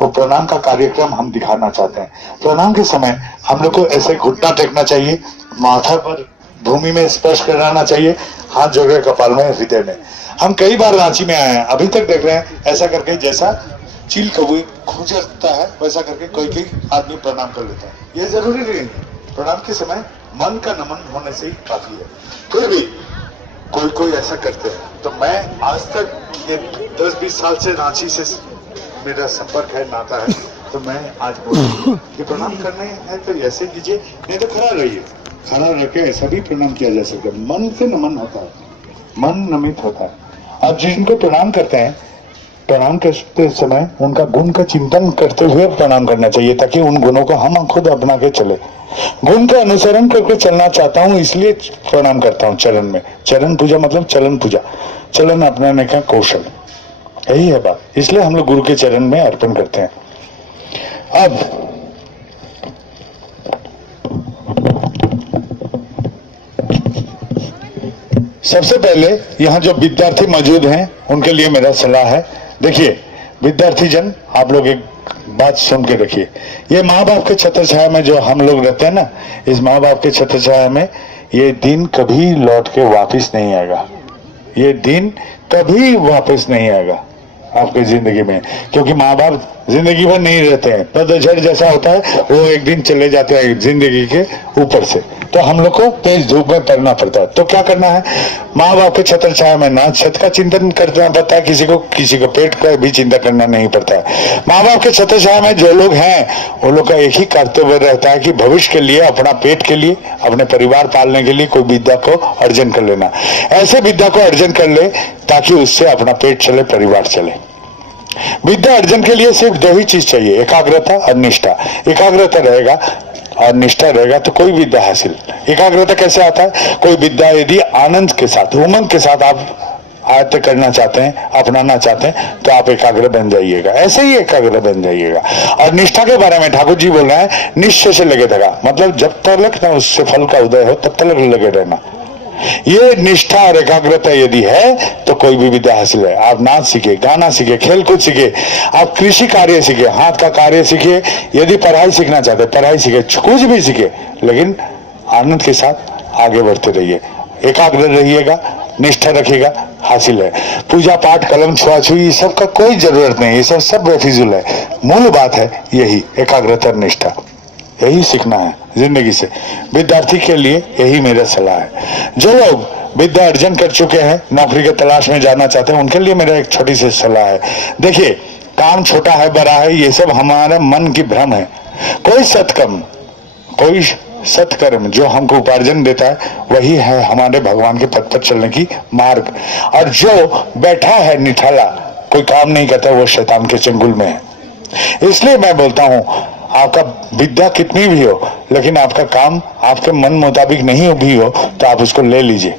वो प्रणाम का कार्यक्रम हम दिखाना चाहते हैं। प्रणाम के समय हम लोग को ऐसे घुटना टेकना चाहिए, माथा पर भूमि में स्पर्श कराना चाहिए, हाथ जोड़े कपाल में, हृदय में। हम कई बार रांची में आए हैं, अभी तक देख रहे हैं ऐसा करके, जैसा चील कौवे खुजरता है वैसा करके कोई कोई आदमी प्रणाम कर लेता है। ये जरूरी नहीं है, प्रणाम के समय मन का नमन होने से ही काफी है। फिर भी कोई कोई ऐसा करते हैं। तो मैं आज तक ये 10-20 साल से रांची से मेरा संपर्क है, नाता है, तो मैं आज बोलूं कि प्रणाम करने हैं तो ऐसे कीजिए, नहीं तो खड़ा रहिए। खड़ा रह के ऐसा भी प्रणाम किया जा सकता है, मन से नमन होता है, मन नमित होता है। आप जिनको प्रणाम करते हैं, प्रणाम करते समय उनका गुण का चिंतन करते हुए प्रणाम करना चाहिए, ताकि उन गुणों को हम खुद अपना के चले। गुण का अनुसरण करके चलना चाहता हूं, इसलिए प्रणाम करता हूं चरण में। चरण पूजा मतलब चलन पूजा, चलन अपनाने का कौशल, यही है बात। इसलिए हम लोग गुरु के चरण में अर्पण करते हैं। अब सबसे पहले यहाँ जो विद्यार्थी मौजूद हैं उनके लिए मेरा सलाह है। देखिए विद्यार्थी जन, आप लोग एक बात सुन के रखिए। ये माँ बाप के छत्र छाया में जो हम लोग रहते हैं ना, इस माँ बाप के छत्र छाया में ये दिन कभी लौट के वापस नहीं आएगा। ये दिन कभी वापस नहीं आएगा आपके जिंदगी में, क्योंकि माँ बाप जिंदगी भर नहीं रहते हैं। पतझड़ जैसा होता है, वो एक दिन चले जाते हैं जिंदगी के ऊपर से, तो हम लोग को तेज धूप में पड़ना पड़ता है। तो क्या करना है, माँ बाप के छत्र छाया में ना छत का चिंतन करना पड़ता है, किसी को पेट का भी चिंता करना नहीं पड़ता है। माँ बाप के छत्र छाया में जो लोग हैं, वो लोग का एक ही कर्तव्य रहता है कि भविष्य के लिए, अपना पेट के लिए, अपने परिवार पालने के लिए कोई विद्या को अर्जन कर लेना। ऐसे विद्या को अर्जन कर ले ताकि उससे अपना पेट चले, परिवार चले। विद्या अर्जन के लिए सिर्फ 2 ही चीज चाहिए, एकाग्रता और निष्ठा। एकाग्रता रहेगा और निष्ठा रहेगा तो कोई विद्या हासिल। एकाग्रता कैसे आता है, कोई विद्या यदि आनंद के साथ, उमंग के साथ आप आयत्त करना चाहते हैं, अपनाना चाहते हैं, तो आप एकाग्र बन जाइएगा, ऐसे ही एकाग्र बन जाइएगा। और निष्ठा के बारे में ठाकुर जी बोल रहे हैं, निश्चय से लगे रहेगा, मतलब जब तक ना उससे फल का उदय हो तब तक लगे रहना। ये निष्ठा और एकाग्रता यदि है तो कोई भी विद्या हासिल है। आप नाच सीखे, गाना सीखे, खेल कूद सीखे, आप कृषि कार्य सीखे, हाथ का कार्य सीखे, यदि पढ़ाई सीखना चाहते हैं पढ़ाई सीखे, कुछ भी सीखे, लेकिन आनंद के साथ आगे बढ़ते रहिए, एकाग्र रहिएगा, निष्ठा रखिएगा, हासिल है। पूजा पाठ, कलम छुआछुई, ये सब का कोई जरूरत नहीं, ये सब बेफिजुल है। मूल बात है यही, एकाग्रता, निष्ठा, यही सीखना है जिंदगी से। विद्यार्थी के लिए यही मेरा सलाह है। जो लोग विद्या अर्जन कर चुके हैं, नौकरी के तलाश में जाना चाहते हैं, उनके लिए मेरा एक छोटी सी सलाह है। देखिए, काम छोटा है, बड़ा है, ये सब हमारे मन की भ्रम है। कोई सत्कर्म जो हमको उपार्जन देता है, वही है हमारे भगवान के पथ पर चलने की मार्ग। और जो बैठा है निठाला, कोई काम नहीं करता, वो शैतान के चंगुल में है। इसलिए मैं बोलता हूं, आपका विद्या कितनी भी हो, लेकिन आपका काम आपके मन मुताबिक नहीं भी हो, तो आप उसको ले लीजिए।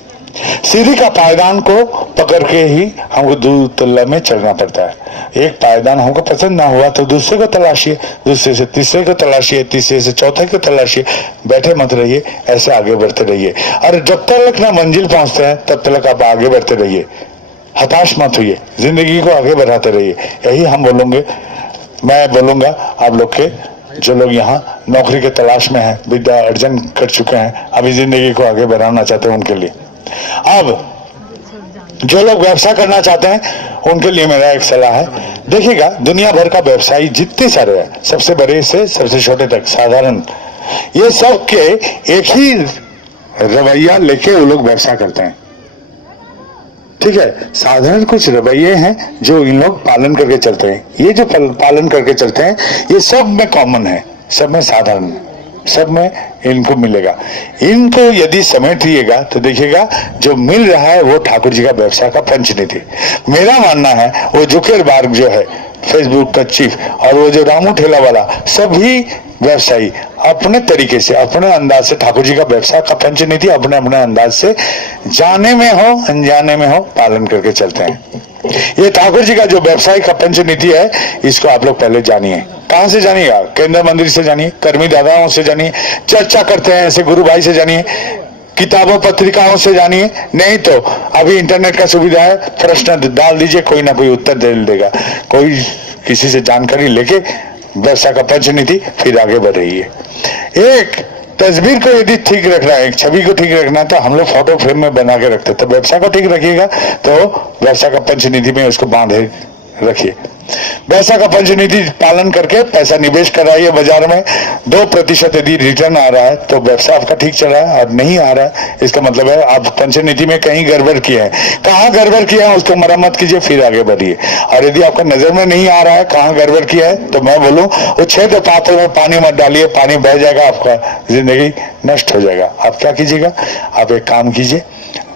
सीढ़ी का पायदान को पकड़ के ही हमको 2 तल्ला में चलना पड़ता है। एक पायदान हमको पसंद ना हुआ तो दूसरे को तलाशिए, दूसरे से तीसरे को तलाशिए, तीसरे से चौथे को तलाशिए। बैठे मत रहिए, ऐसे आगे बढ़ते रहिए। और जब तक ना मंजिल पहुंचते हैं तब तक आप आगे बढ़ते रहिए, हताश मत होइए, जिंदगी को आगे बढ़ाते रहिए। यही हम बोलूंगे, मैं बोलूंगा आप लोग के, जो लोग यहाँ नौकरी के तलाश में हैं, विद्या अर्जन कर चुके हैं, अभी जिंदगी को आगे बढ़ाना चाहते हैं, उनके लिए। अब जो लोग व्यवसाय करना चाहते हैं, उनके लिए मेरा एक सलाह है। देखिएगा, दुनिया भर का व्यवसायी जितने सारे हैं, सबसे बड़े से सबसे छोटे तक, साधारण, ये सब के एक ही रवैया लेके वो लोग व्यवसाय करते हैं। ठीक है, साधारण कुछ रवैये हैं जो इन लोग पालन करके चलते हैं। ये जो पालन करके चलते हैं, ये सब में कॉमन है, सब में साधारण है, सब में इनको मिलेगा। इनको यदि समेटिएगा तो देखिएगा, जो मिल रहा है वो ठाकुर जी का व्यवसाय का पंचनिधि। मेरा मानना है वो जुकेरबर्ग जो है फेसबुक का चीफ, और वो जो रामू ठेला वाला, सभी व्यवसायी अपने तरीके से, अपने अंदाज से ठाकुर जी का व्यवसाय का पंचनिधि अपने अपने अंदाज से, जाने में हो अनजाने में हो, पालन करके चलते हैं। ये ठाकुर जी का जो व्यवसाय का पंचनीति है, इसको आप लोग पहले जानिए। कहां से जानिएगा? केंद्र मंदिर से जानिए, कर्मी दादाओं से जानिए, चर्चा करते हैं ऐसे गुरु भाई से जानिए, किताबों पत्रिकाओं से जानिए। नहीं तो अभी इंटरनेट का सुविधा है, प्रश्न डाल दीजिए, कोई ना कोई उत्तर दे देगा। कोई किसी से जानकारी लेके व्यवसाय का पंच नीति फिर आगे बढ़ रही है। एक तस्वीर को यदि ठीक रखना है, एक छवि को ठीक रखना है, तो हम लोग फोटो फ्रेम में बना के रखते हैं। तो व्यवसाय को ठीक रखिएगा तो व्यवसाय का पंच नीति में उसको बांधे रखिए। व्यवसाय का पंच नीति पालन करके पैसा निवेश कराइए बाजार में। 2% यदि रिटर्न आ रहा है तो व्यवसाय आपका ठीक चल रहा है, और नहीं आ रहा है इसका मतलब है आप पंच नीति में कहीं गड़बड़ किए हैं। कहाँ गड़बड़ किया है उसको मरम्मत कीजिए, फिर आगे बढ़िए। और यदि आपका नजर में नहीं आ रहा है कहाँ गड़बड़ किया है, तो मैं बोलूं वो 6 पात्र में पानी मत डालिए, पानी बह जाएगा, आपका जिंदगी नष्ट हो जाएगा। आप क्या कीजिएगा, आप एक काम कीजिए,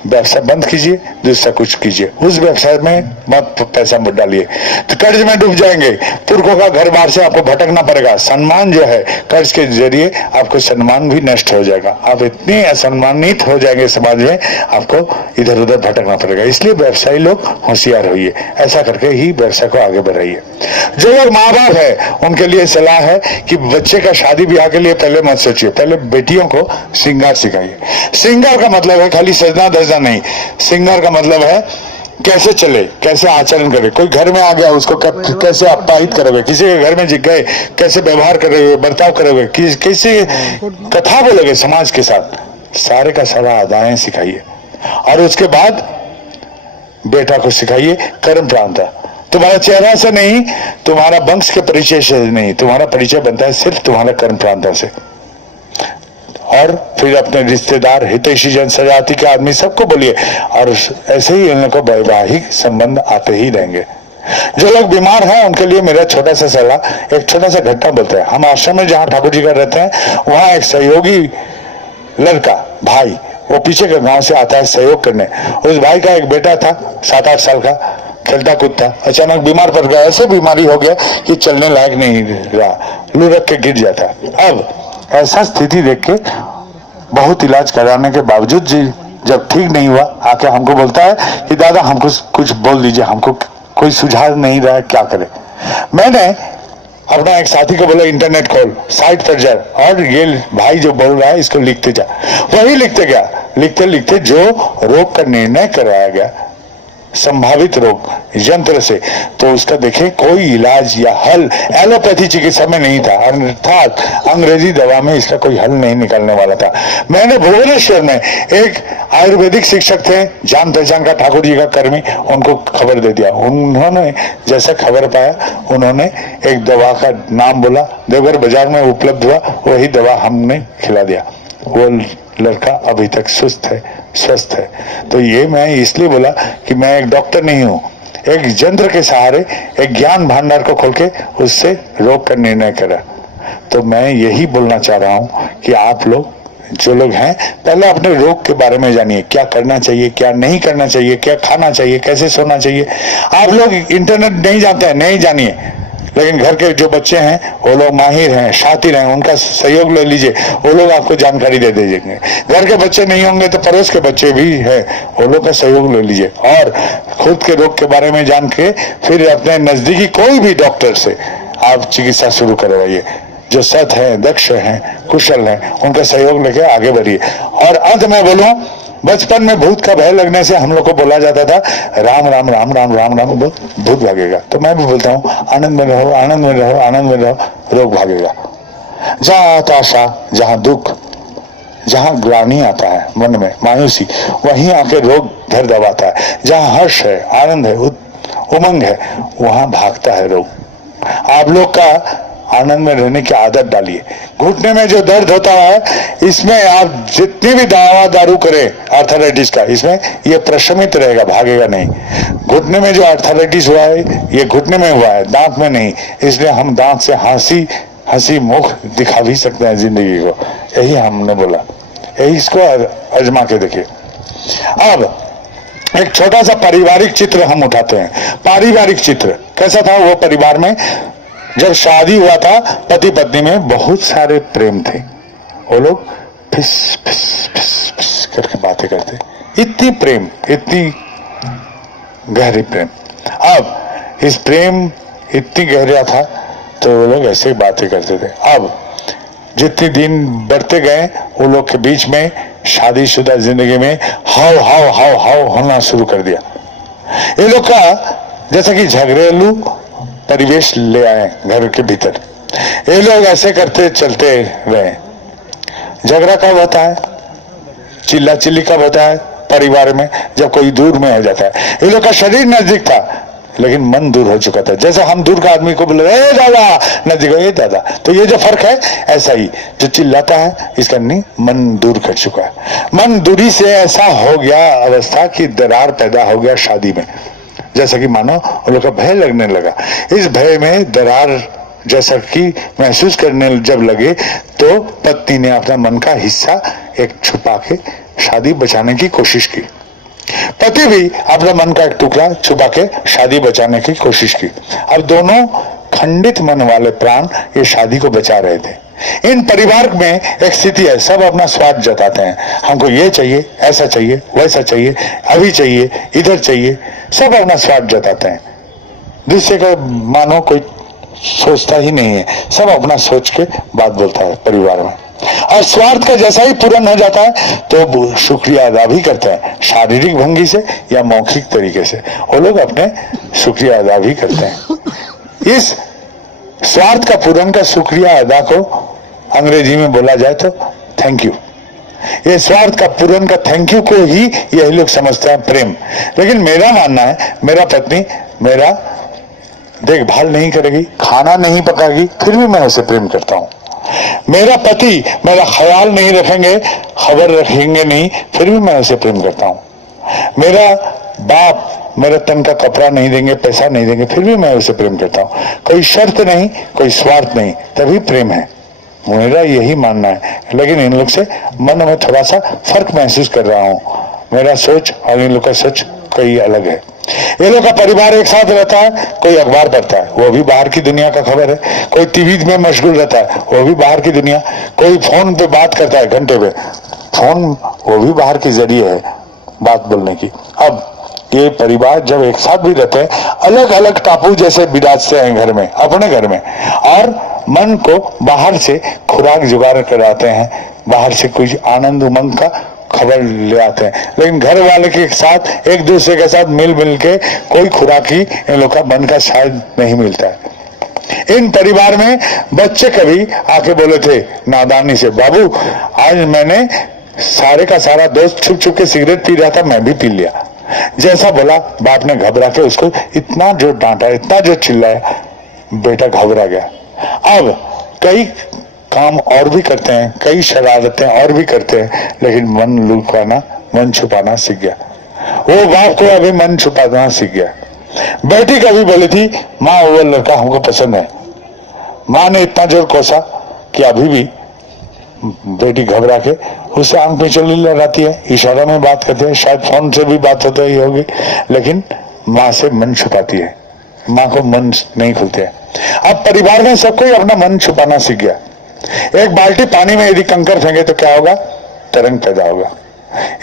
व्यवसाय बंद कीजिए, दूसरा कुछ कीजिए, उस व्यवसाय में मत पैसा मत डालिए, तो कर्ज में डूब जाएंगे। पुरखों का घर बार से आपको भटकना पड़ेगा। सम्मान जो है कर्ज के जरिए आपको सम्मान भी नष्ट हो जाएगा, आप इतने असम्मानित हो जाएंगे समाज में, आपको इधर उधर भटकना पड़ेगा। इसलिए व्यवसायी लोग होशियार होइए, ऐसा करके ही व्यवसाय को आगे बढ़ाइए। जो लोग माँ बाप है उनके लिए सलाह है कि बच्चे का शादी ब्याह के लिए पहले मत सोचिए, पहले बेटियों को श्रृंगार सिखाइए। श्रृंगार का मतलब है खाली सजना धजना नहीं, श्रृंगार का मतलब है कैसे चले, कैसे आचरण करे। कोई घर में आ गया उसको कैसे आप्यायित करोगे, किसी के घर में गए कैसे व्यवहार करोगे, बर्ताव करोगे, कैसे कथा बोलोगे समाज के साथ, सारे का सारा अदाएं सिखाइए। और उसके बाद बेटा को सिखाइए कर्म प्रांता। तुम्हारा चेहरा से नहीं, तुम्हारा वंश के परिचय से नहीं, तुम्हारा परिचय बनता है सिर्फ तुम्हारा कर्म प्रांता से। और फिर अपने रिश्तेदार, हितैषी, जन सजाति के आदमी सबको बोलिए, और ऐसे ही इन लोगों को वैवाहिक संबंध आते ही रहेंगे। जो लोग बीमार हैं उनके लिए मेरा छोटा सा सलाह, एक छोटा सा घटना बोलते हैं। हम आश्रम में जहाँ ठाकुर जी का रहते हैं वहाँ एक सहयोगी लड़का भाई, वो पीछे के गांव से आता है सहयोग करने। उस भाई का एक बेटा था 7-8 साल का, खेलता कूदता, अचानक बीमार पड़ गया। ऐसे बीमारी हो गया कि चलने लायक नहीं रहा, लुढ़क के गिर जाता। अब ऐसा स्थिति देख के बहुत इलाज कराने के बावजूद जी जब ठीक नहीं हुआ, आके हमको बोलता है कि दादा हमको कुछ बोल दीजिए, हमको कोई सुझाव नहीं रहा है, क्या करें। मैंने अपना एक साथी को बोला इंटरनेट खोल, साइट पर जा, और ये भाई जो बोल रहा है इसको लिखते जा। वही लिखते गया, लिखते लिखते जो रोग का निर्णय कराया गया, संभावित रोग यंत्र से, तो उसका देखें कोई इलाज या हल एलोपैथी चिकित्सा में नहीं था, अर्थात अंग्रेजी दवा में इसका कोई हल नहीं निकलने वाला था। मैंने भुवनेश्वर में एक आयुर्वेदिक शिक्षक थे, जान पहचान का ठाकुर जी का कर्मी, उनको खबर दे दिया। उन्होंने जैसे खबर पाया उन्होंने एक दवा का नाम बोला, देवघर बाजार में उपलब्ध हुआ, वही दवा हमने खिला दिया। वो लड़का अभी तक सुस्त है, स्वस्थ है। तो ये मैं इसलिए बोला कि मैं एक डॉक्टर नहीं हूँ, एक यंत्र के सहारे एक ज्ञान भंडार को खोल के उससे रोग का निर्णय करा। तो मैं यही बोलना चाह रहा हूँ कि आप लोग जो लोग हैं पहले अपने रोग के बारे में जानिए, क्या करना चाहिए, क्या नहीं करना चाहिए, क्या खाना चाहिए, कैसे सोना चाहिए। आप लोग इंटरनेट नहीं जानते हैं, नहीं जानिए, लेकिन घर के जो बच्चे हैं वो लोग माहिर हैं, शातिर हैं, उनका सहयोग ले लीजिए, वो लोग आपको जानकारी दे देंगे। घर के बच्चे नहीं होंगे तो पड़ोस के बच्चे भी हैं, वो लोग का सहयोग ले लीजिए, और खुद के रोग के बारे में जान के फिर अपने नजदीकी कोई भी डॉक्टर से आप चिकित्सा शुरू करवाइए। जो सत है, दक्ष हैं, कुशल हैं, उनका सहयोग लेके आगे बढ़िए। और अंत में बोलूं, बचपन में भूत का भय लगने से हम लोग को बोला जाता था राम राम राम राम राम राम, भूत भागेगा। तो मैं भी बोलता हूँ आनंद में रहो, आनंद में रहो, आनंद में रहो, रोग भागेगा। जहाँ हताशा, जहाँ दुख, जहाँ ग्लानि आता है मन में, मायूसी, वहीं आके रोग घर दबाता है। जहाँ हर्ष है, आनंद है, उमंग है, वहां भागता है रोग। आप लोग का आनंद में रहने की आदत डालिए। घुटने में जो दर्द होता है, इसमें आप जितनी भी दवा दारू करें आर्थराइटिस का, इसमें ये प्रशमित रहेगा, भागेगा नहीं। घुटने में जो आर्थराइटिस हुआ है ये घुटने में हुआ है, दांत में नहीं। इसलिए हम दांत से हंसी मुख दिखा भी सकते हैं जिंदगी को। यही हमने बोला, यही इसको आजमा के देखिए। अब एक छोटा सा पारिवारिक चित्र हम उठाते हैं। पारिवारिक चित्र कैसा था? वो परिवार में जब शादी हुआ था, पति पत्नी में बहुत सारे प्रेम थे। वो लोग फिस फिस फिस फिस करके बातें करते, इतनी प्रेम, इतनी गहरी प्रेम। अब इस प्रेम इतनी गहरा था तो वो लोग ऐसे बातें करते थे। अब जितने दिन बढ़ते गए उन लोग के बीच में शादीशुदा जिंदगी में हाव हाव हाव हाव होना शुरू कर दिया। ये लोग का जैसा कि झगड़ेलू परिवेश ले आए घर के भीतर। ये लोग ऐसे करते चलते रहे। झगड़ा कब होता है, चिल्ला चिल्ली कब होता है परिवार में, जब कोई दूर में हो जाता है। ये लोग का शरीर नजदीक था लेकिन मन दूर हो चुका था। जैसे हम दूर का आदमी को बोले ए दादा, नजदीक ए दादा, तो ये जो फर्क है ऐसा ही जो चिल्लाता है इसका नहीं, मन दूर कर चुका है। मन दूरी से ऐसा हो गया अवस्था कि दरार पैदा हो गया शादी में। जैसा कि मानो उन लोग का भय लगने लगा। इस भय में दरार जैसा कि महसूस करने जब लगे तो पत्नी ने अपना मन का हिस्सा एक छुपा के शादी बचाने की कोशिश की। पति भी अपना मन का एक टुकड़ा छुपा के शादी बचाने की कोशिश की। अब दोनों खंडित मन वाले प्राण ये शादी को बचा रहे थे। इन परिवार में एक स्थिति है, सब अपना स्वार्थ जताते हैं। हमको ये चाहिए, ऐसा चाहिए, वैसा चाहिए, अभी चाहिए, इधर चाहिए, सब अपना स्वार्थ जताते हैं। दूसरे का मानो कोई सोचता ही नहीं है, सब अपना सोच के बात बोलता है परिवार में। और स्वार्थ का जैसा ही पूर्ण हो जाता है तो शुक्रिया अदा भी करते हैं, शारीरिक भंगी से या मौखिक तरीके से वो लोग अपने शुक्रिया अदा भी करते हैं। इस स्वार्थ का पूर्ण का शुक्रिया अदा को अंग्रेजी में बोला जाए तो थैंक यू। ये स्वार्थ का पूर्ण का थैंक यू को ही यही लोग समझते हैं प्रेम। लेकिन मेरा मानना है, मेरा पत्नी मेरा देखभाल नहीं करेगी, खाना नहीं पकाएगी, फिर भी मैं उसे प्रेम करता हूं। मेरा पति मेरा ख्याल नहीं रखेंगे, खबर रखेंगे नहीं, फिर भी मैं उसे प्रेम करता हूं। मेरा बाप मेरा तन का कपड़ा नहीं देंगे, पैसा नहीं देंगे, फिर भी मैं उसे प्रेम करता हूं। कोई शर्त नहीं, कोई स्वार्थ नहीं, तभी प्रेम है। मेरा यही मानना है। लेकिन इन लोग से मन में थोड़ा सा फर्क महसूस कर रहा हूं। मेरा सोच और इन लोग का सोच कई अलग है। ये लोग का परिवार एक साथ रहता है, कोई अखबार पढ़ता है, वो भी बाहर की दुनिया का खबर है। कोई टीवी में मशगूल रहता है, वो भी बाहर की दुनिया। कोई फोन पे बात करता है घंटे पे, फोन वो भी बाहर के जरिए है बात बोलने की। अब ये परिवार जब एक साथ भी रहते हैं, अलग अलग टापू जैसे विराजते हैं घर में, अपने घर में, और मन को बाहर से खुराक जुगाड़ कराते हैं, बाहर से कुछ आनंद उमंग का खबर ले आते हैं। लेकिन घर वाले के साथ एक दूसरे के साथ मिल मिल के कोई खुराक ही इन लोग का मन का शायद नहीं मिलता है। इन परिवार में बच्चे कभी आके बोले थे नादानी से, बाबू आज मैंने सारे का सारा दोस्त छुप छुप के सिगरेट पी रहा था, मैं भी पी लिया। जैसा बोला बाप ने घबरा के उसको इतना जो डांटा, इतना जो चिल्लाया, बेटा घबरा गया। अब कई काम और भी करते हैं, कई शरारतें और भी करते हैं, लेकिन मन लुकाना, मन छुपाना सीख गया। वो बाप को अभी मन छुपाना सीख गया। बेटी कभी बोली थी माँ वो लड़का हमको पसंद है, माँ ने इतना जोर कोसा कि अभी भी बेटी घबरा के उससे आंख में चली लगाती है, इशारा में बात करते हैं, शायद फोन से भी बात होती ही होगी, लेकिन माँ से मन छुपाती है, माँ को मन नहीं खुलते हैं। अब परिवार में सब कोई अपना मन छुपाना सीख गया। एक बाल्टी पानी में यदि कंकर फेंके तो क्या होगा, तरंग पैदा होगा।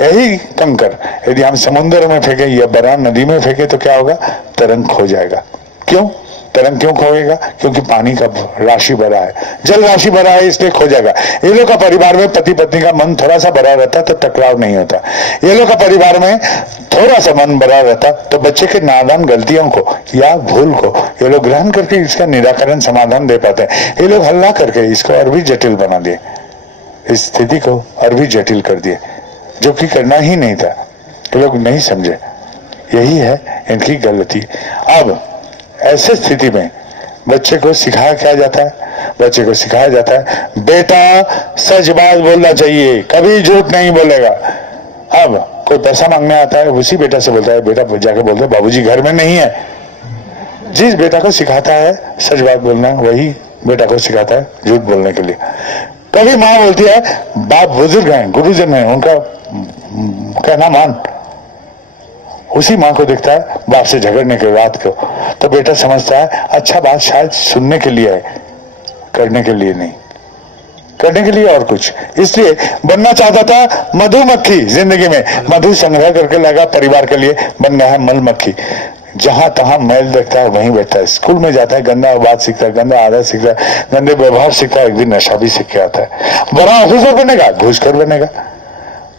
यही कंकर यदि हम समुद्र में फेंके या बड़ा नदी में फेंके तो क्या होगा, तरंग खो जाएगा। क्यों तरंग क्यों खोएगा, क्योंकि पानी का राशि भरा है, जल राशि भरा है, इसलिए खो जाएगा। ये लोग का परिवार में पति पत्नी का मन थोड़ा सा भरा रहता तो टकराव नहीं होता। ये लोग का परिवार में थोड़ा सा मन भरा रहता तो बच्चे के नादान गलतियों को या भूल को ये लोग ग्रहण करके इसका निराकरण समाधान दे पाते हैं। ये लोग हल्ला करके इसको और भी जटिल बना दिए, इस स्थिति को और भी जटिल कर दिए, जो कि करना ही नहीं था। ये लोग नहीं समझे, यही है इनकी गलती। अब ऐसे स्थिति में बच्चे को सिखाया क्या जाता है, बच्चे को सिखाया जाता है बेटा सच बात बोलना चाहिए, कभी झूठ नहीं बोलेगा। अब कोई पैसा मांगने आता है, उसी बेटा से बोलता है, बेटा जाके बोलता है बाबूजी घर में नहीं है। जिस बेटा को सिखाता है सच बात बोलना, वही बेटा को सिखाता है झूठ बोलने के लिए। कभी माँ बोलती है बाप बुजुर्ग हैं, गुरुजन हैं, उनका कहना मान, उसी माँ को देखता है बाप से झगड़ने के बाद को, तो बेटा समझता है अच्छा बात शायद सुनने के लिए है, करने के लिए नहीं, करने के लिए और कुछ। इसलिए बनना चाहता था मधुमक्खी, जिंदगी में मधु संग्रह करके लगा परिवार के लिए, बन गया है मलमक्खी। जहां तहां मैल देखता है वहीं बैठता है, स्कूल में जाता है गंदा बात सीखता है, गंदा आदत सीखता है, गंदे व्यवहार सीखता है, एक दिन नशा भी सीख के आता है। बड़ा ऑफिसर बनेगा, घूसखोर बनेगा,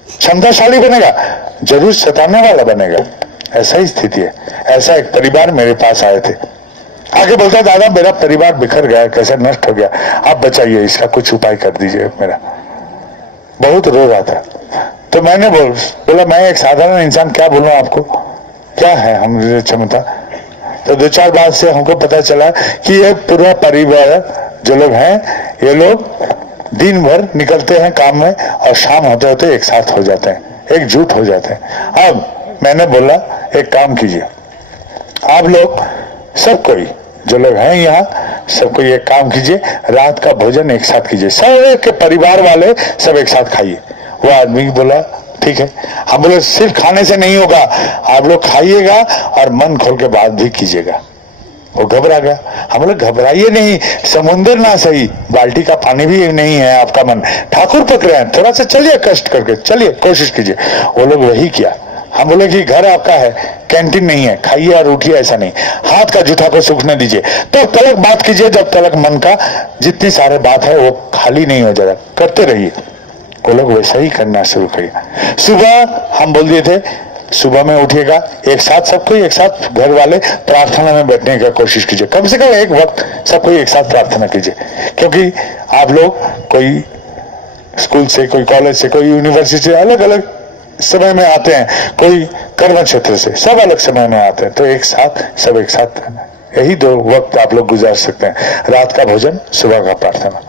क्षमताशाली बनेगा, जरूर सताने वाला बनेगा। ऐसा ही स्थिति है। ऐसा एक परिवार मेरे पास आए थे, आगे बोलता है दादा मेरा परिवार बिखर गया, कैसे नष्ट हो गया, आप बचाइए, इसका कुछ उपाय कर दीजिए। मेरा बहुत रो रहा था। तो मैंने बोला मैं एक साधारण इंसान क्या बोलूं आपको, क्या है हमारी क्षमता। तो 2-4 बात से हमको पता चला कि ये पूरा परिवार जो लोग हैं, ये लोग दिन भर निकलते हैं काम में और शाम होते होते एक साथ हो जाते हैं, एकजुट हो जाते हैं। अब मैंने बोला एक काम कीजिए, आप लोग सब कोई जो लोग हैं यहाँ, सब कोई एक काम कीजिए, रात का भोजन एक साथ कीजिए, सब के परिवार वाले सब एक साथ खाइए। वो आदमी बोला ठीक है। हम बोले सिर्फ खाने से नहीं होगा, आप लोग खाइएगा और मन खोल के बात भी कीजिएगा। वो घबरा गया। हम बोले घबराइए नहीं, समुंदर ना सही, बाल्टी का पानी भी नहीं है आपका मन, ठाकुर पकड़े हैं, थोड़ा सा चलिए, कष्ट करके चलिए, कोशिश कीजिए। वो लोग वही किया। हम बोले कि घर आपका है, कैंटीन नहीं है, खाइए और उठिए, ऐसा नहीं, हाथ का जूठा को सूखने दीजिए, तब तलक बात कीजिए जब तलक मन का जितनी सारे बात है वो खाली नहीं हो जाएगा, करते रहिए। वो लोग वैसा ही करना शुरू करिए। सुबह हम बोल दिए थे सुबह में उठिएगा, एक साथ सबको, एक साथ घर वाले प्रार्थना में बैठने की कोशिश कीजिए, कम से कम एक वक्त सबको एक साथ प्रार्थना कीजिए। क्योंकि आप लोग कोई स्कूल से, कोई कॉलेज से, कोई यूनिवर्सिटी से अलग अलग समय में आते हैं, कोई कर्म क्षेत्र से, सब अलग समय में आते हैं, तो एक साथ सब एक साथ, यही 2 वक्त आप लोग गुजार सकते हैं, रात का भोजन, सुबह का प्रार्थना।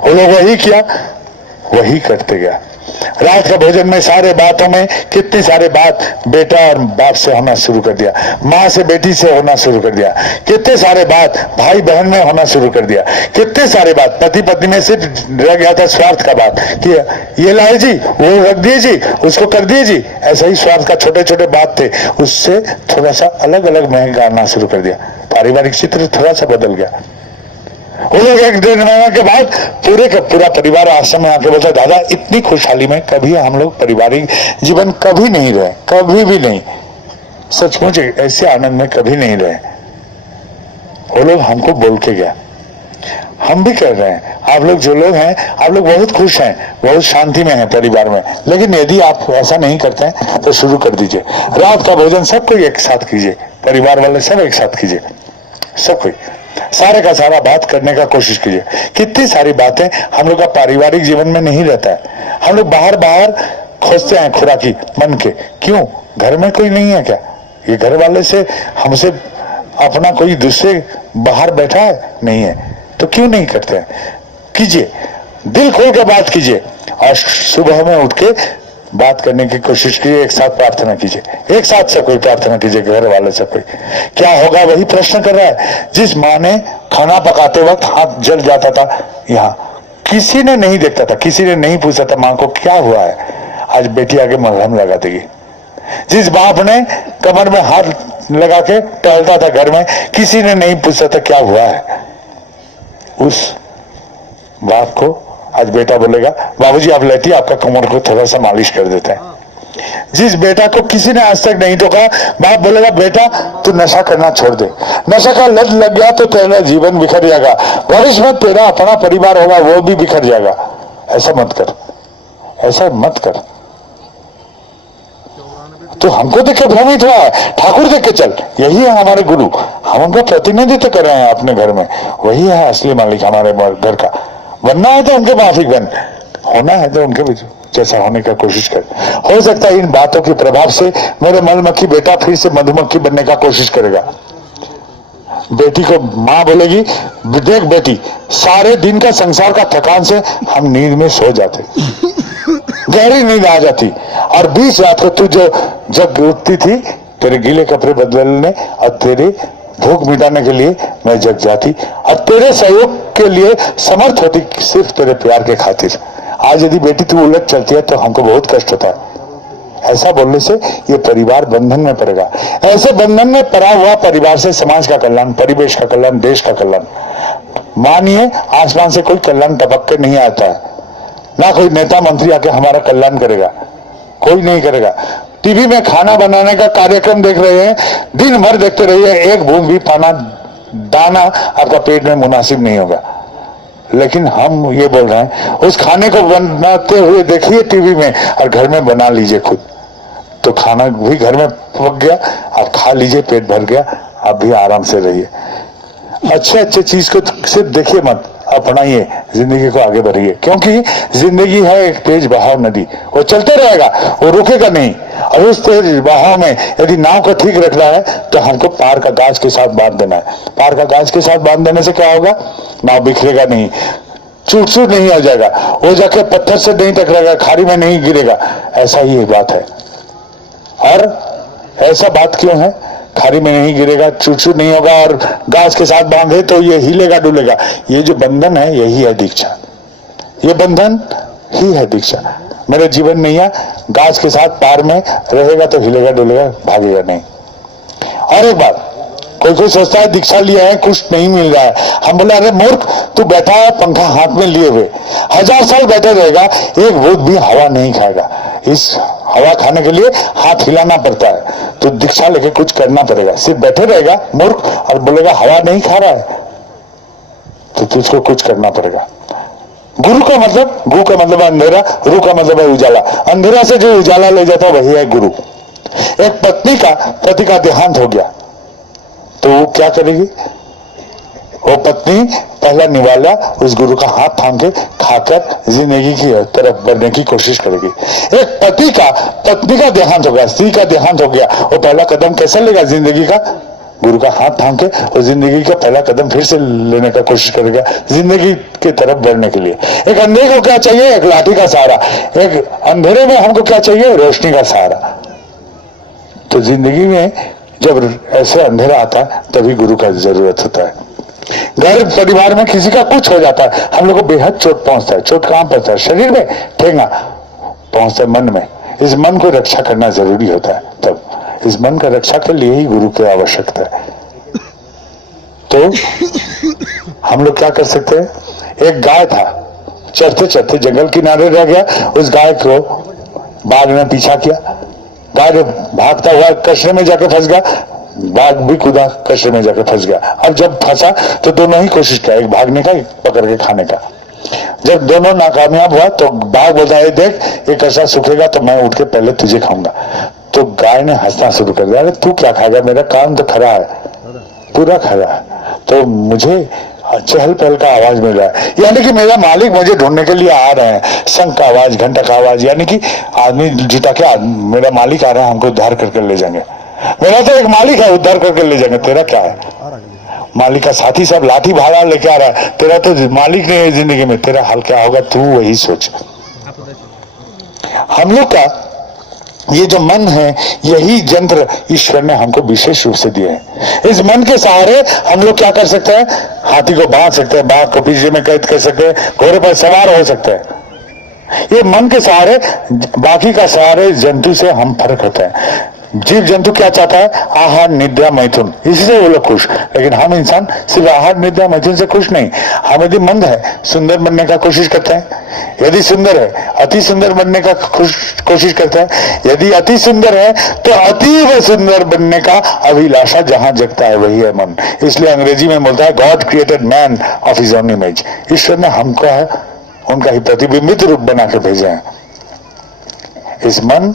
वो लोग वही किया, वही करते गया। रात का भोजन में सारे बातों में कितनी सारे बात बेटा और बाप से होना शुरू कर दिया, माँ से बेटी से होना शुरू कर दिया, कितने सारे बात भाई बहन में होना शुरू कर दिया, कितने सारे बात पति पत्नी में सिर्फ रह गया था स्वार्थ का बात कि ये लाए जी, वो रख दिए जी, उसको कर दिए जी, ऐसा ही स्वार्थ का छोटे छोटे बात थे, उससे थोड़ा सा अलग अलग महंग आना शुरू कर दिया, पारिवारिक चित्र थोड़ा सा बदल गया। वो लोग 1-1.5 महीना के बाद पूरे का पूरा परिवार आश्रम में आके बोलता दादा इतनी खुशहाली में कभी हम लोग पारिवारिक जीवन कभी नहीं रहे, कभी भी नहीं, सचमुच ऐसे आनंद में कभी नहीं रहे। वो लोग हमको बोल के गया, हम भी कर रहे हैं, आप लोग जो लोग हैं आप लोग बहुत खुश हैं, बहुत शांति में हैं परिवार में, लेकिन यदि आप ऐसा नहीं करते हैं तो शुरू कर दीजिए, रात का भोजन सबको एक साथ कीजिए, परिवार वाले सब एक साथ कीजिए, सब कोई सारे का सारा बात करने का कोशिश कीजिए। कितनी सारी बातें हम लोग का पारिवारिक जीवन में नहीं रहता है, हम लोग बाहर बाहर खोजते हैं खुराकी मन के, क्यों, घर में कोई नहीं है क्या, ये घर वाले से हमसे अपना कोई दूसरे बाहर बैठा है, नहीं है, तो क्यों नहीं करते हैं, कीजिए, दिल खोल के बात कीजिए और सुबह में उठ के बात करने की कोशिश कीजिए, एक साथ प्रार्थना कीजिए, एक साथ से कोई प्रार्थना कीजिए, घर वाले से कोई, क्या होगा वही प्रश्न कर रहा है। जिस माँ ने खाना पकाते वक्त हाथ जल जाता था, यहाँ किसी ने नहीं देखता था, किसी ने नहीं पूछा था माँ को क्या हुआ है, आज बेटी आगे मलहम लगा देगी। जिस बाप ने कमर में हाथ लगा के टहलता था घर में, किसी ने नहीं पूछा था क्या हुआ है, उस बाप को आज बेटा बोलेगा बाबूजी आप लेटिए, आपका कमर को थोड़ा सा मालिश कर देते हैं। जिस बेटा को किसी ने आज तक नहीं टोका, बाप बोलेगा बेटा तू नशा करना छोड़ दे, नशा का लत लग गया तो तेरा जीवन बिखर जाएगा, भविष्य में तेरा अपना परिवार होगा वो भी बिखर जाएगा, ऐसा मत कर, ऐसा मत कर। तो हमको देख के भ्रमित हुआ है, ठाकुर देख के चल, यही है हमारे गुरु, हम उनको प्रतिनिधित्व कर रहे हैं अपने घर में, वही है असली मालिक हमारे घर का। बनना है तो उनके माफिक बन, होना है तो उनके जैसा होने का कोशिश कर। हो सकता है इन बातों के प्रभाव से मेरे मलमक्खी बेटा फिर से मधुमक्खी बनने का कोशिश करेगा। बेटी को माँ बोलेगी देख बेटी सारे दिन का संसार का थकान से हम नींद में सो जाते, गहरी नींद आ जाती, और 20 रात को तू जो जब उठती थी तेरे गीले कपड़े बदलने और तेरे भूख मिटाने के लिए मैं जग जाती और तेरे सहयोग के लिए समर्थ होती सिर्फ तेरे प्यार के खातिर। आज यदि बेटी तू उलट चलती है तो हमको बहुत कष्ट होता है। ऐसा बोलने से ये परिवार बंधन में पड़ेगा। ऐसे बंधन में पड़ा हुआ परिवार से समाज का कल्याण, परिवेश का कल्याण, देश का कल्याण, मानिए आसमान से कोई कल्याण टपक के नहीं आता है, ना कोई नेता मंत्री आके हमारा कल्याण करेगा, कोई नहीं करेगा। टीवी में खाना बनाने का कार्यक्रम देख रहे हैं, दिन भर देखते रहिए, एक बूंद भी पाना दाना आपका पेट में मुनासिब नहीं होगा। लेकिन हम ये बोल रहे हैं उस खाने को बनाते हुए देखिए टीवी में और घर में बना लीजिए खुद, तो खाना भी घर में पक गया, आप खा लीजिए, पेट भर गया, आप भी आराम से रहिए। अच्छे अच्छे चीज को सिर्फ देखिए मत, अपनाइए, जिंदगी को आगे बढ़िए, क्योंकि जिंदगी है एक तेज बहाव नदी, वो चलते रहेगा, वो रुकेगा नहीं। और उस तेज बहाव में यदि नाव को ठीक रखना है तो हमको पार का गाज के साथ बांध देना है। पार का गाज के साथ बांध देने से क्या होगा, नाव बिखरेगा नहीं, चूट चूट नहीं हो जाएगा, वो जाके पत्थर से नहीं टकराएगा, खाड़ी में नहीं गिरेगा। ऐसा ही एक बात है। और ऐसा बात क्यों है, खाड़ी में नहीं गिरेगा, चूचू नहीं होगा, और गाज के साथ बांधे तो ये हिलेगा डुलेगा। ये जो बंधन है यही है दीक्षा, ये बंधन ही है दीक्षा। मेरे जीवन नैया गाज के साथ पार में रहेगा तो हिलेगा डुलेगा, भागेगा नहीं। और एक बात, कोई कोई सोचता है दीक्षा लिया है कुछ नहीं मिल रहा है, हम बोले अरे मूर्ख, तू बैठा है पंखा हाथ में लिए हुए, 1000 साल बैठे रहेगा, एक बूंद भी हवा नहीं खाएगा। इस हवा खाने के लिए हाथ हिलाना पड़ता है, तो दीक्षा लेके कुछ करना पड़ेगा। सिर्फ बैठे रहेगा मूर्ख और बोलेगा हवा नहीं खा रहा है, तो तुझको कुछ करना पड़ेगा। गुरु का मतलब, गु का मतलब अंधेरा, रू का मतलब है उजाला। अंधेरा से जो उजाला ले जाता है वही है गुरु। एक पत्नी का पति का देहांत हो गया तो वो क्या करेगी, वो पत्नी पहला निवाला उस गुरु का हाथ थाम के खाकर जिंदगी की तरफ बढ़ने की कोशिश करेगी। एक पति का पत्नी का देहांत हो गया, स्त्री का देहांत हो गया, वो पहला कदम कैसे लेगा जिंदगी का, गुरु का हाथ थाम के, और जिंदगी का पहला कदम फिर से लेने का कोशिश करेगा जिंदगी की तरफ बढ़ने के लिए। एक अंधे को क्या चाहिए, एक लाठी का सहारा। एक अंधेरे में हमको क्या चाहिए, रोशनी का सहारा। तो जिंदगी में जब ऐसे अंधेरा आता है तभी गुरु का जरूरत होता है। घर परिवार में किसी का कुछ हो जाता है, हम लोग को बेहद चोट पहुंचता है। चोट कहां पहुंचता है, शरीर में, ठेंगा पहुंचता है मन में। इस मन को रक्षा करना जरूरी होता है। तब इस मन का रक्षा के लिए ही गुरु की आवश्यकता है। तो हम लोग क्या कर सकते हैं, एक गाय था, चरते चरते जंगल किनारे रह गया, उस गाय को बाघ ने पीछा किया, गाय भागता हुआ कचरे में जाके फंस गया, बाघ भी कूदा कचरे में जाके फंस गया। अब जब फंसा तो दोनों ही कोशिश किया, एक भागने का एक पकड़ के खाने का। जब दोनों नाकामयाब हुआ तो बाघ बोलता है देख ये कचरा सूखेगा तो मैं उठ के पहले तुझे खाऊंगा। तो गाय ने हंसना शुरू कर दिया, अरे तू क्या खाएगा, मेरा कान तो खरा है, पूरा खरा है, तो मुझे चहल पहल का आवाज मिल रहा है, यानी कि मेरा मालिक मुझे ढूंढने के लिए आ रहे हैं। शंख का आवाज, घंटा का आवाज, यानी कि आदमी जुटा के मेरा मालिक आ रहा है, हमको उद्धार करके ले जाएंगे। मेरा तो एक मालिक है, उद्धार करके ले जाएंगे, तेरा क्या है, मालिक का साथी सब लाठी भाला लेके आ रहा है, तेरा तो मालिक नहीं है जिंदगी में, तेरा हाल क्या होगा तू वही सोच। हम लोग का ये जो मन है यही यंत्र ईश्वर ने हमको विशेष रूप से दिए हैं। इस मन के सहारे हम लोग क्या कर सकते हैं, हाथी को बांध सकते हैं, बाघ को पीछे में कैद कर सकते हैं, घोड़े पर सवार हो सकते हैं। ये मन के सहारे, बाकी का सहारे जंतु से हम फर्क होते हैं। जीव जंतु क्या चाहता है, आहार निद्रा मैथुन, इससे वो लोग खुश, लेकिन हम इंसान सिर्फ आहार निद्रा मैथुन से खुश नहीं। हम यदि मंद है सुंदर बनने का कोशिश करते हैं, यदि सुंदर है अति सुंदर बनने का कोशिश करते हैं, यदि अति सुंदर है तो अतीव सुंदर बनने का अभिलाषा जहां जगता है वही है मन। इसलिए अंग्रेजी में बोलता है God created man of his own image. ईश्वर ने हमको है उनका ही प्रतिबिंबित रूप बना के भेजे हैं। इस मन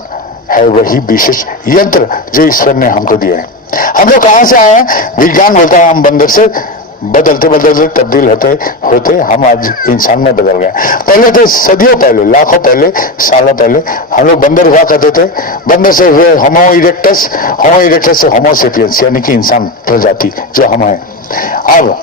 है वही विशेष यंत्र जो ईश्वर ने हमको दिया है। हम लोग कहां से आए हैं, विज्ञान बोलता है हम बंदर से बदलते बदलते तब्दील होते होते हम आज इंसान में बदल गए। पहले तो सदियों पहले, लाखों पहले, सालों पहले हम लोग बंदर हुआ करते थे। बंदर से हुए होमो इरेक्टस, होमो इरेक्टस से होमो सेपियंस, यानी कि इंसान प्रजाति जो हम हैं। अब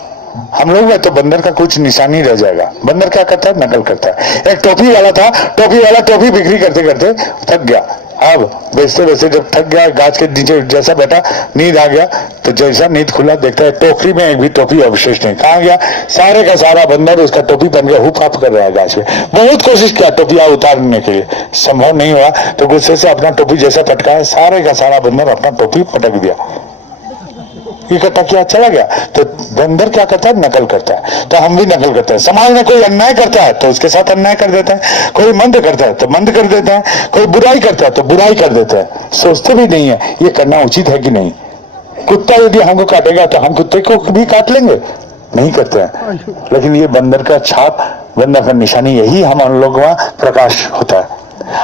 हम लोग में तो बंदर का कुछ निशान नहीं रह जाएगा। बंदर क्या करता है, नकल करता है। एक टोपी वाला था, टोपी वाला टोपी बिक्री करते करते थक गया। अब बेचते बेचते जब थक गया, गाछ के नीचे जैसा बैठा, नींद आ गया, तो जैसा नींद खुला देखता है टोकरी में एक भी टोपी अवशेष नहीं। कहाँ गया, सारे का सारा बंदर उसका टोपी पहन के हुप हाप कर रहा है गाछ में। बहुत कोशिश किया टोपिया उतारने के लिए, संभव नहीं हुआ, तो गुस्से से अपना टोपी जैसा पटकाया, सारे का सारा बंदर अपना टोपी पटक दिया, इकट्ठा किया, चला गया। तो बंदर क्या करता है, नकल करता है। तो हम भी नकल करते हैं। समाज में कोई अन्याय करता है तो उसके साथ अन्याय कर देते हैं, कोई मंद करता है तो मंद कर देते हैं, कोई बुराई करता है तो बुराई कर देते हैं। सोचते भी नहीं है ये करना उचित है कि नहीं। कुत्ता यदि हमको काटेगा तो हम कुत्ते को भी काट लेंगे, नहीं करते हैं। लेकिन ये बंदर का छाप, बंदर का निशानी, यही हम लोग का प्रकाश होता है।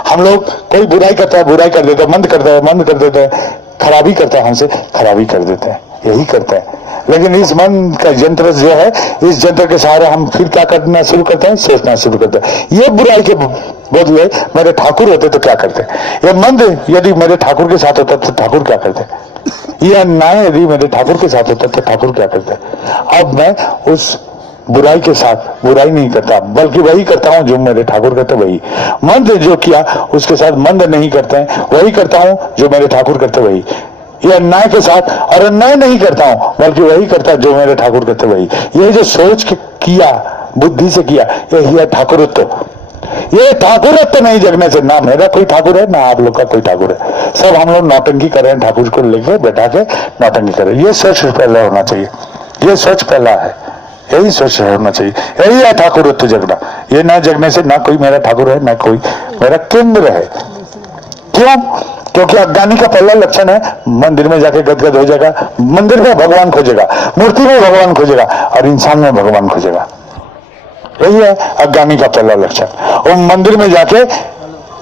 हम लोग कोई बुराई करता है, बुराई कर देते हैं, मंद करता है, मंद कर देते हैं, खराबी करता है हमसे, खराबी कर देते हैं, यही करता है। लेकिन इस मन का यंत्र जो है, इस यंत्र के सहारे हम फिर क्या करना शुरू करते हैं, सोचना शुरू करते हैं। ये बुराई के बदले मेरे ठाकुर होते तो क्या करते, ये मंद यदि मेरे ठाकुर के साथ होता तो ठाकुर क्या करते, ये अन्याय यदि मेरे ठाकुर के साथ होता तो ठाकुर क्या करते। अब मैं उस बुराई के साथ बुराई नहीं करता, बल्कि वही करता हूं जो मेरे ठाकुर करते, वही मंद जो किया उसके साथ मंद नहीं करते हैं, वही करता हूं जो मेरे ठाकुर करते वही। ये अन्याय के साथ और अन्याय नहीं करता हूं, बल्कि वही करता जो मेरे ठाकुर करते वही। ये जो सोच के किया, बुद्धि से किया, यही है ठाकुरत्व। ये ठाकुरत्व नहीं जगने से ना मेरा कोई ठाकुर है ना आप लोग का कोई ठाकुर है। सब हम लोग नौटंकी कर रहे हैं, ठाकुर को लेके बैठा के नौटंकी कर रहे हैं। ये सोच पहला होना चाहिए, ये सोच पहला है, यही सोच होना चाहिए, यही है ठाकुरत्व जगना। ये ना जगने से ना कोई मेरा ठाकुर है ना कोई मेरा केंद्र है। क्यों? क्योंकि अज्ञानी का पहला लक्षण है मंदिर में जाके गदगद हो जाएगा, मंदिर में भगवान खोजेगा, मूर्ति में भगवान खोजेगा और इंसान में भगवान खोजेगा। यही है अज्ञानी का पहला लक्षण। वो मंदिर में जाके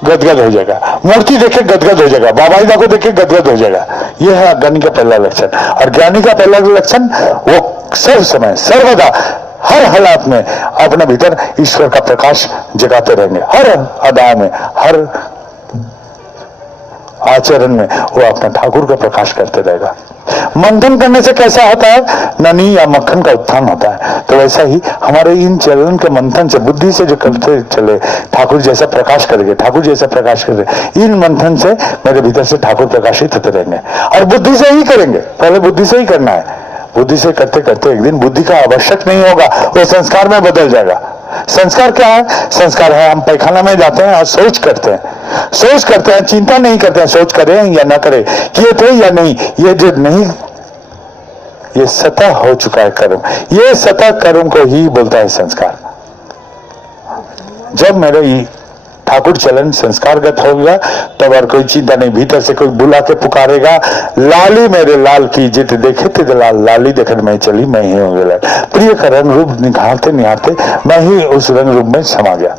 गदगद हो जाएगा, मूर्ति देखे गदगद हो जाएगा, बाबाईदा को देखे गदगद हो जाएगा। यह है अज्ञानी का पहला लक्षण। और ज्ञानी का पहला लक्षण, वो सर्व समय सर्वदा हर हालात में अपने भीतर ईश्वर का प्रकाश जगाते रहेंगे। हर अदाओं में, हर आचरण में वो अपने ठाकुर का प्रकाश करते रहेगा। मंथन करने से कैसा होता है, ननी या मक्खन का उत्थान होता है। तो वैसा ही हमारे इन चलन के मंथन से, बुद्धि से जो करते चले, ठाकुर जैसा प्रकाश करेंगे, ठाकुर जैसा प्रकाश करेंगे। इन मंथन से मेरे भीतर से ठाकुर प्रकाशित होते रहेंगे। और बुद्धि से ही करेंगे, पहले बुद्धि से ही करना है। बुद्धि से करते करते एक दिन बुद्धि का आवश्यक नहीं होगा, वो संस्कार में बदल जाएगा। संस्कार क्या है? संस्कार है हम पैखाना में जाते हैं और सोच करते हैं, सोच करते हैं, चिंता नहीं करते हैं सोच करें या ना करें, किए थे या नहीं। ये जो नहीं, ये सतह हो चुका है कर्म, ये सतह कर्म को ही बोलता है संस्कार। जब मेरे ठाकुर चलन संस्कारगत होगा तब और कोई चिंता नहीं। भीतर से कोई बुला के पुकारेगा, लाली मेरे लाल की जित देखे तित लाल, लाली देखने में चली मैं ही हूँ लाल। प्रिय का रंग रूप निहारते निहारते मैं ही उस रंग रूप में समा गया।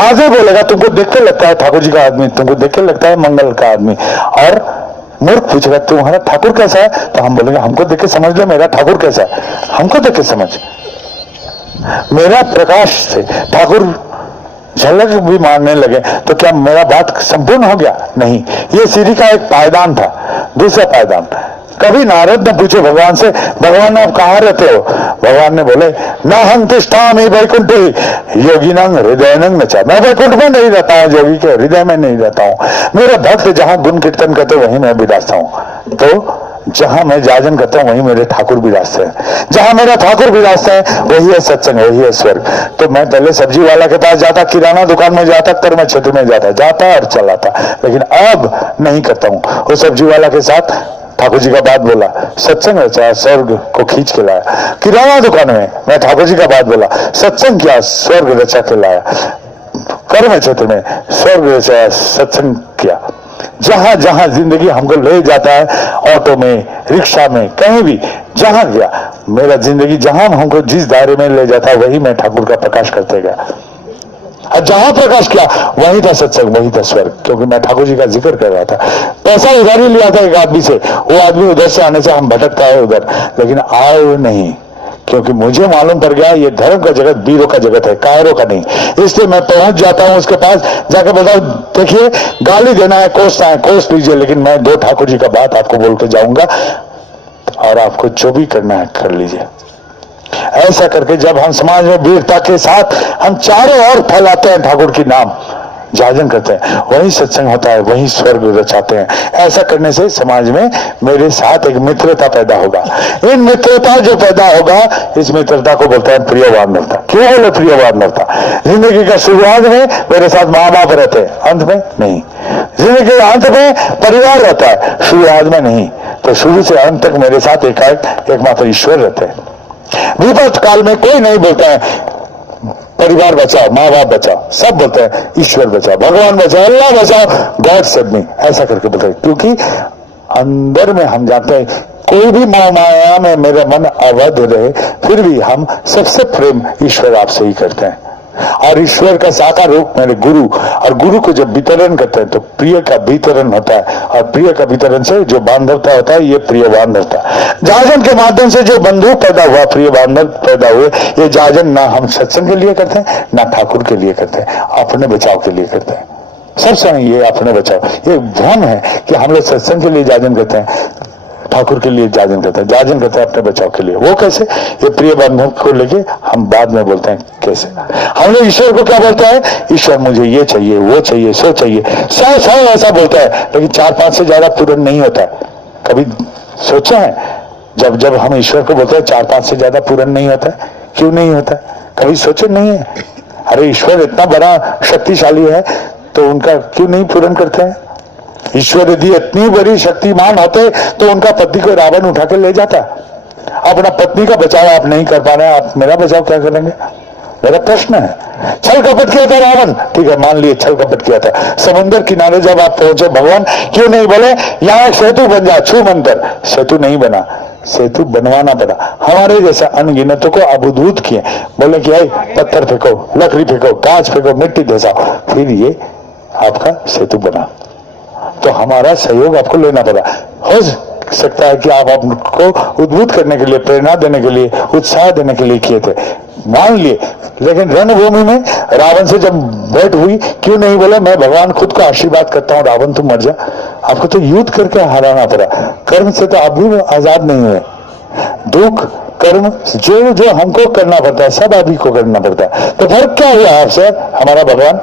आगे बोलेगा तुमको देख के लगता है ठाकुर जी का आदमी, तुमको देख के लगता है मंगल का आदमी। और मूर्ख पूछेगा तुम्हारा ठाकुर कैसा है, तो हम बोलेंगे हमको देख के समझ लो मेरा ठाकुर कैसा है। हमको देख के समझ, मेरा प्रकाश से ठाकुर झलक भी मारने लगे तो क्या मेरा बात संपूर्ण हो गया? नहीं, ये सीढ़ी का एक पायदान था। दूसरा पायदान, कभी नारद ने पूछे भगवान से, भगवान आप कहाँ रहते हो? भगवान ने बोले, ना हम तिष्ठामि वैकुंठे योगिनां हृदयं नचा। मैं वैकुंठ में नहीं रहता हूँ, योगी के हृदय में नहीं रहता हूँ। मेरे भक्त जहाँ गुण कीर्तन करते वहीं मैं विराजता हूँ। तो जहां मैं जाजन करता हूं वहीं मेरे ठाकुर विराजते हैं। जहां मेरा ठाकुर विराजता है वही है सत्संग, वही है स्वर्ग। तो मैं पहले सब्जी वाला के पास जाता, किराना दुकान में जाता, कर्म क्षेत्र में जाता और चलाता, लेकिन अब नहीं करता हूं। वो सब्जी वाला के साथ ठाकुर जी का बात बोला, सत्संग रचा, स्वर्ग को खींच के लाया। किराना दुकान में मैं ठाकुर जी का बात बोला, सत्संग किया, स्वर्ग रचा के लाया। कर्म क्षेत्र में स्वर्ग रचा, सत्संग किया। जहां जहां जिंदगी हमको ले जाता है, ऑटो में, रिक्शा में, कहीं भी जहां गया, मेरा जिंदगी जहां हमको जिस दायरे में ले जाता है वही मैं ठाकुर का प्रकाश करते गया। और जहां प्रकाश किया वही था सत्संग, वही था स्वर्ग, क्योंकि मैं ठाकुर जी का जिक्र कर रहा था। पैसा उधार ही लिया था एक आदमी से, वो आदमी उधर से आने से हम भटकता है उधर, लेकिन आए नहीं, क्योंकि मुझे मालूम पड़ गया ये धर्म का जगत वीरों का जगत है, कायरों का नहीं। इसलिए मैं पहुंच जाता हूं उसके पास, जाकर बताओ देखिए गाली देना है, कोसना है, कोस लीजिए, लेकिन मैं दो ठाकुर जी का बात आपको बोल के जाऊंगा और आपको जो भी करना है कर लीजिए। ऐसा करके जब हम समाज में वीरता के साथ हम चारों ओर फैलाते हैं ठाकुर की नाम, जाजन करते हैं, वही सत्संग होता है, वही स्वर्ग रचाते हैं। ऐसा करने से समाज में मेरे साथ एक मित्रता पैदा होगा। इन मित्रता जो पैदा होगा, इस मित्रता को बोलते हैं प्रिय वानरता। क्यों बोले प्रिय वानरता? जिंदगी का शुरुआत में मेरे साथ माँ बाप रहते हैं, अंत में नहीं। जिंदगी के अंत में परिवार रहता है, शुरुआत में नहीं। तो शुरू से अंत तक मेरे साथ एकमात्र ईश्वर रहते हैं। विपद काल में कोई नहीं बोलता है परिवार बचाओ, माँ बाप बचाओ, सब बोलते हैं ईश्वर बचाओ, भगवान बचाओ, अल्लाह बचाओ, गॉड सेव मी, ऐसा करके बोलते हैं। क्योंकि अंदर में हम जानते हैं कोई भी माया में मेरा मन अवध रहे, फिर भी हम सबसे प्रेम ईश्वर आपसे ही करते हैं। और ईश्वर का साकार रूप मेरे गुरु, और गुरु को जब वितरण करते हैं तो प्रिय का वितरण होता है, और प्रिय का वितरण से जो बांधवता होता है ये प्रिय बांधवता। जाजन के माध्यम से जो बंधु पैदा हुआ, प्रिय बांधव पैदा हुए, ये जाजन ना हम सत्संग के लिए करते हैं ना ठाकुर के लिए करते हैं, अपने बचाव के लिए करते हैं। सब समय ये अपने बचाव, ये भ्रम है कि हम लोग सत्संग के लिए जाजन करते हैं, ठाकुर के लिए जाजन करते हैं। जाजन करते हैं अपने बचाव के लिए। वो कैसे? ये प्रिय बंधु को लेके हम बाद में बोलते हैं कैसे। हम लोग ईश्वर को क्या बोलता है? ईश्वर मुझे ये चाहिए, वो चाहिए, सो चाहिए, सौ ऐसा बोलता है, लेकिन 4-5 से ज्यादा पूर्ण नहीं होता है। कभी सोचा है जब जब हम ईश्वर को बोलते हैं 4-5 से ज्यादा पूर्ण नहीं होता है? क्यों नहीं होता? कभी सोचे नहीं है? अरे ईश्वर इतना बड़ा शक्तिशाली है तो उनका क्यों नहीं पूर्ण करते हैं? ईश्वर यदि इतनी बड़ी शक्तिमान होते तो उनका पत्नी को रावण उठा के ले जाता। अपना पत्नी का बचाव आप नहीं कर पा रहे हैं, आप मेरा बचाव क्या करेंगे? मेरा प्रश्न है। छल कपट किया था रावण, ठीक है मान लिए छल कपट किया था। समुद्र किनारे जब आप पहुंचे, भगवान क्यों नहीं बोले यहाँ सेतु बन जा, छू मंतर? सेतु नहीं बना, सेतु बनवाना पड़ा। हमारे जैसा अनगिनतों को अबुद्धूत किए, बोले कि आई पत्थर फेंको, लकड़ी फेंको, कांच फेंको, मिट्टी धसाओ, फिर ये आपका सेतु बना। तो हमारा सहयोग आपको लेना पड़ा। हो सकता है कि आप आपको उद्बुद्ध करने के लिए, प्रेरणा देने के लिए, उत्साह देने के लिए किए थे, मान लिए, लेकिन रणभूमि में रावण से जब भेंट हुई, क्यों नहीं बोला मैं भगवान खुद को आशीर्वाद करता हूं रावण तुम मर जा? आपको तो युद्ध करके हराना पड़ा। कर्म से तो आप भी आजाद नहीं हुए। दुख कर्म जो जो हमको करना पड़ता है सब अभी को करना पड़ता है। तो फर्क क्या हुआ आपसे? हमारा भगवान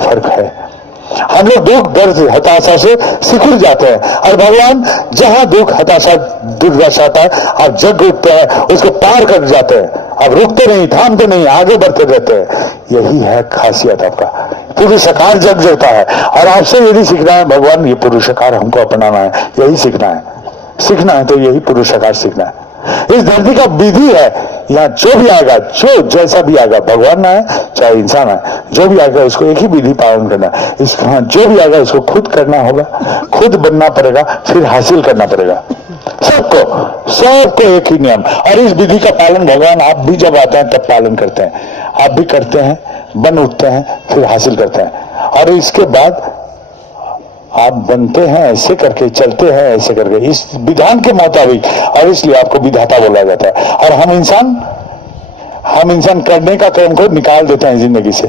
फर्क है। हम लोग दुख दर्द हताशा से सिकुड़ जाते हैं, और भगवान जहां दुख हताशा दुर्दशा आता है आप जग उठते हैं, उसको पार कर जाते हैं, आप रुकते नहीं, थामते नहीं, आगे बढ़ते रहते हैं। यही है खासियत आपका। पुरुषकार जग जाता है, और आपसे यदि सीखना है भगवान ये पुरुषकार हमको अपनाना है, यही सीखना है। सीखना है तो यही पुरुषकार सीखना है। इस धरती का विधि है, यहाँ जो भी आएगा, जो जैसा भी आएगा, भगवान ना है चाहे इंसान है, जो भी आएगा उसको एक ही विधि पालन करना है। इसका जो भी आएगा उसको खुद करना होगा, खुद बनना पड़ेगा, फिर हासिल करना पड़ेगा। सबको एक ही नियम, और इस विधि का पालन भगवान आप भी जब आते हैं तब पालन करते हैं। आप भी करते हैं, बन उठते हैं, फिर हासिल करते हैं, और इसके बाद आप बनते हैं ऐसे करके, चलते हैं ऐसे करके, इस विधान के मुताबिक, और इसलिए आपको विधाता बोला जाता है। और हम इंसान करने का क्रम को निकाल देते हैं जिंदगी से।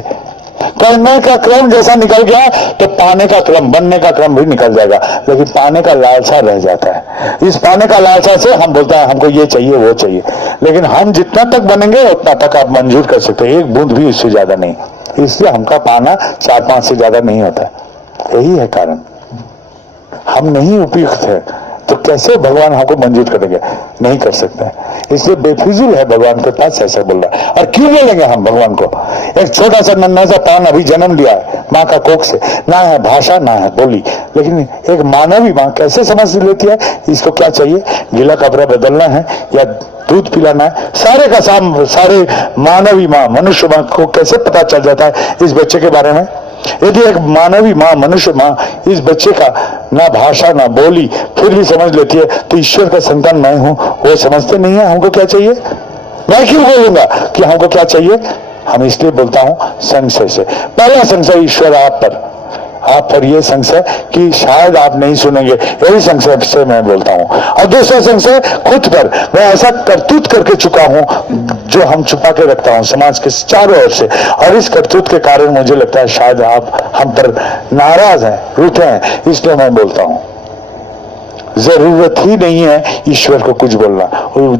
करने का क्रम जैसा निकल गया तो पाने का क्रम, बनने का क्रम भी निकल जाएगा, लेकिन पाने का लालसा रह जाता है। इस पाने का लालसा से हम बोलते हैं हमको ये चाहिए वो चाहिए, लेकिन हम जितना तक बनेंगे उतना तक आप मंजूर कर सकते हैं, एक बूंद भी उससे ज्यादा नहीं। इसलिए हमका पाना 4-5 से ज्यादा नहीं होता। यही है कारण, हम नहीं उपयुक्त है तो कैसे भगवान हमको मंजूर करेंगे? नहीं कर सकते। इसलिए बेफिजूल है भगवान के पास ऐसा बोल रहा है। और क्यों बोलेंगे हम भगवान को? एक छोटा सा नन्हा सा पान अभी जन्म लिया है माँ का कोख से, ना है भाषा ना है बोली, लेकिन एक मानवी माँ कैसे समझ लेती है इसको क्या चाहिए, गीला कपड़ा बदलना है या दूध पिलाना है। सारे मानवी माँ, मनुष्य माँ को कैसे पता चल जाता है इस बच्चे के बारे में? यदि एक मानवी माँ, मनुष्य माँ इस बच्चे का ना भाषा ना बोली फिर भी समझ लेती है, तो ईश्वर का संतान मैं हूं वो समझते नहीं है हमको क्या चाहिए। मैं क्यों बोलूंगा कि हमको क्या चाहिए? हम इसलिए बोलता हूं संशय से। पहला संशय ईश्वर आप पर यह संशय कि शायद आप नहीं सुनेंगे, यही संशय से मैं बोलता हूं। और दूसरा संशय खुद पर, मैं ऐसा करतूत करके चुका हूं जो हम छुपा के रखता हूं समाज के चारों ओर से, और इस करतूत के कारण मुझे लगता है शायद आप हम पर नाराज हैं, रूठे हैं, इसलिए मैं बोलता हूं। जरूरत ही नहीं है ईश्वर को कुछ बोलना।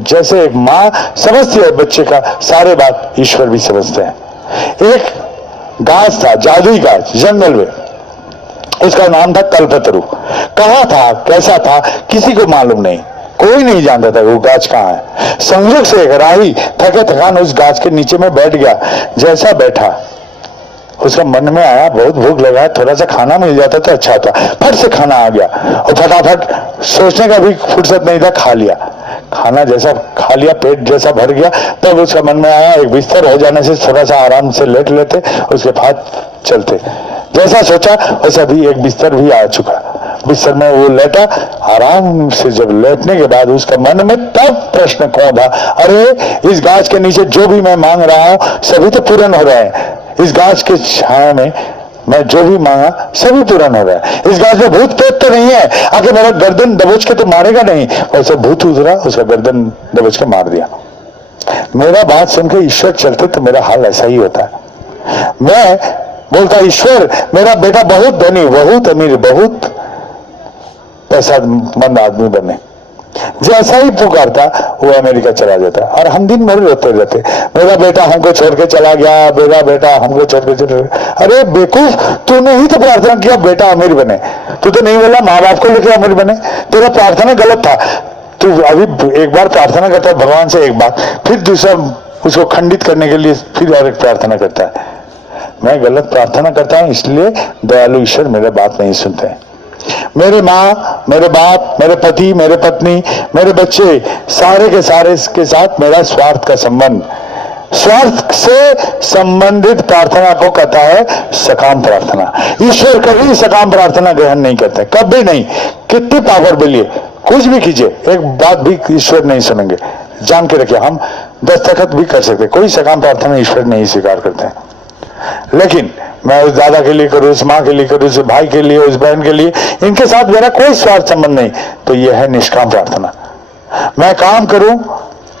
जैसे एक माँ समझती है बच्चे का सारे बात, ईश्वर भी समझते हैं। एक गाछ था, जादुई गाछ, जंगल में, उसका नाम था कल्पतरु। कहाँ था, कैसा था, किसी को मालूम नहीं, कोई नहीं जानता था वो गाछ कहाँ है। संयोग से एक राही थके थकान उस गाछ के नीचे में बैठ गया। जैसा बैठा उसका मन में आया बहुत भूख लगा, थोड़ा सा खाना मिल जाता तो अच्छा होता। फट से खाना आ गया और फटाफट सोचने का भी फुर्सत नहीं था, खा लिया। खाना जैसा खा लिया, पेट जैसा भर गया, तब उसका मन में आया एक बिस्तर हो जाने से थोड़ा सा आराम से लेट लेते, उसके बाद चलते। जैसा सोचा वैसा भी एक बिस्तर भी आ चुका। बिस्तर में वो लेटा, आराम से जब लेटने के बाद उसका मन में तब प्रश्न कौन था, अरे इस गाछ के नीचे जो भी मैं मांग रहा हूं सभी तो पूर्ण हो रहे हैं, इस गाछ के छाया में मैं जो भी मांगा सभी पूर्ण हो रहा है, इस गाछ में भूत प्रेत तो नहीं है, आगे मेरा गर्दन दबोच के तो मारेगा नहीं। वैसे भूत उतरा, उसका गर्दन दबोच के मार दिया। मेरा बात सुन के ईश्वर चलते तो मेरा हाल ऐसा ही होता है। मैं बोलता ईश्वर मेरा बेटा बहुत धनी, बहुत अमीर, बहुत पैसा मंद आदमी बने, जैसा ही पुकारता वो अमेरिका चला जाता। और हम दिन भर रोते रहते, मेरा बेटा हमको छोड़ के चला गया, मेरा बेटा हमको छोड़ के चला गया। अरे बेवकूफ, तूने ही तो प्रार्थना किया बेटा अमीर बने, तू तो नहीं बोला माँ बाप को लेकर अमीर बने, तेरा प्रार्थना गलत था। तू अभी एक बार प्रार्थना करता है भगवान से एक बार, फिर दूसरा उसको खंडित करने के लिए फिर और एक प्रार्थना करता है। मैं गलत प्रार्थना करता हूं, इसलिए दयालु ईश्वर मेरे बात नहीं सुनते हैं। मेरे माँ, मेरे बाप, मेरे पति, मेरे पत्नी, मेरे बच्चे, सारे के सारे के साथ मेरा स्वार्थ का संबंध, स्वार्थ से संबंधित प्रार्थना को कहता है सकाम प्रार्थना। ईश्वर कभी सकाम प्रार्थना ग्रहण नहीं करते, कभी नहीं। कितने पावर बोलिए, कुछ भी कीजिए, एक बात भी ईश्वर नहीं सुनेंगे, जान के रखिए। हम दस्तखत भी कर सकते, कोई सकाम प्रार्थना ईश्वर नहीं स्वीकार करते हैं। लेकिन मैं उस दादा के लिए करूं, उस माँ के लिए करूं, उस भाई के लिए, उस बहन के लिए, इनके साथ मेरा कोई स्वार्थ संबंध नहीं, तो यह है निष्काम प्रार्थना। मैं काम करूं,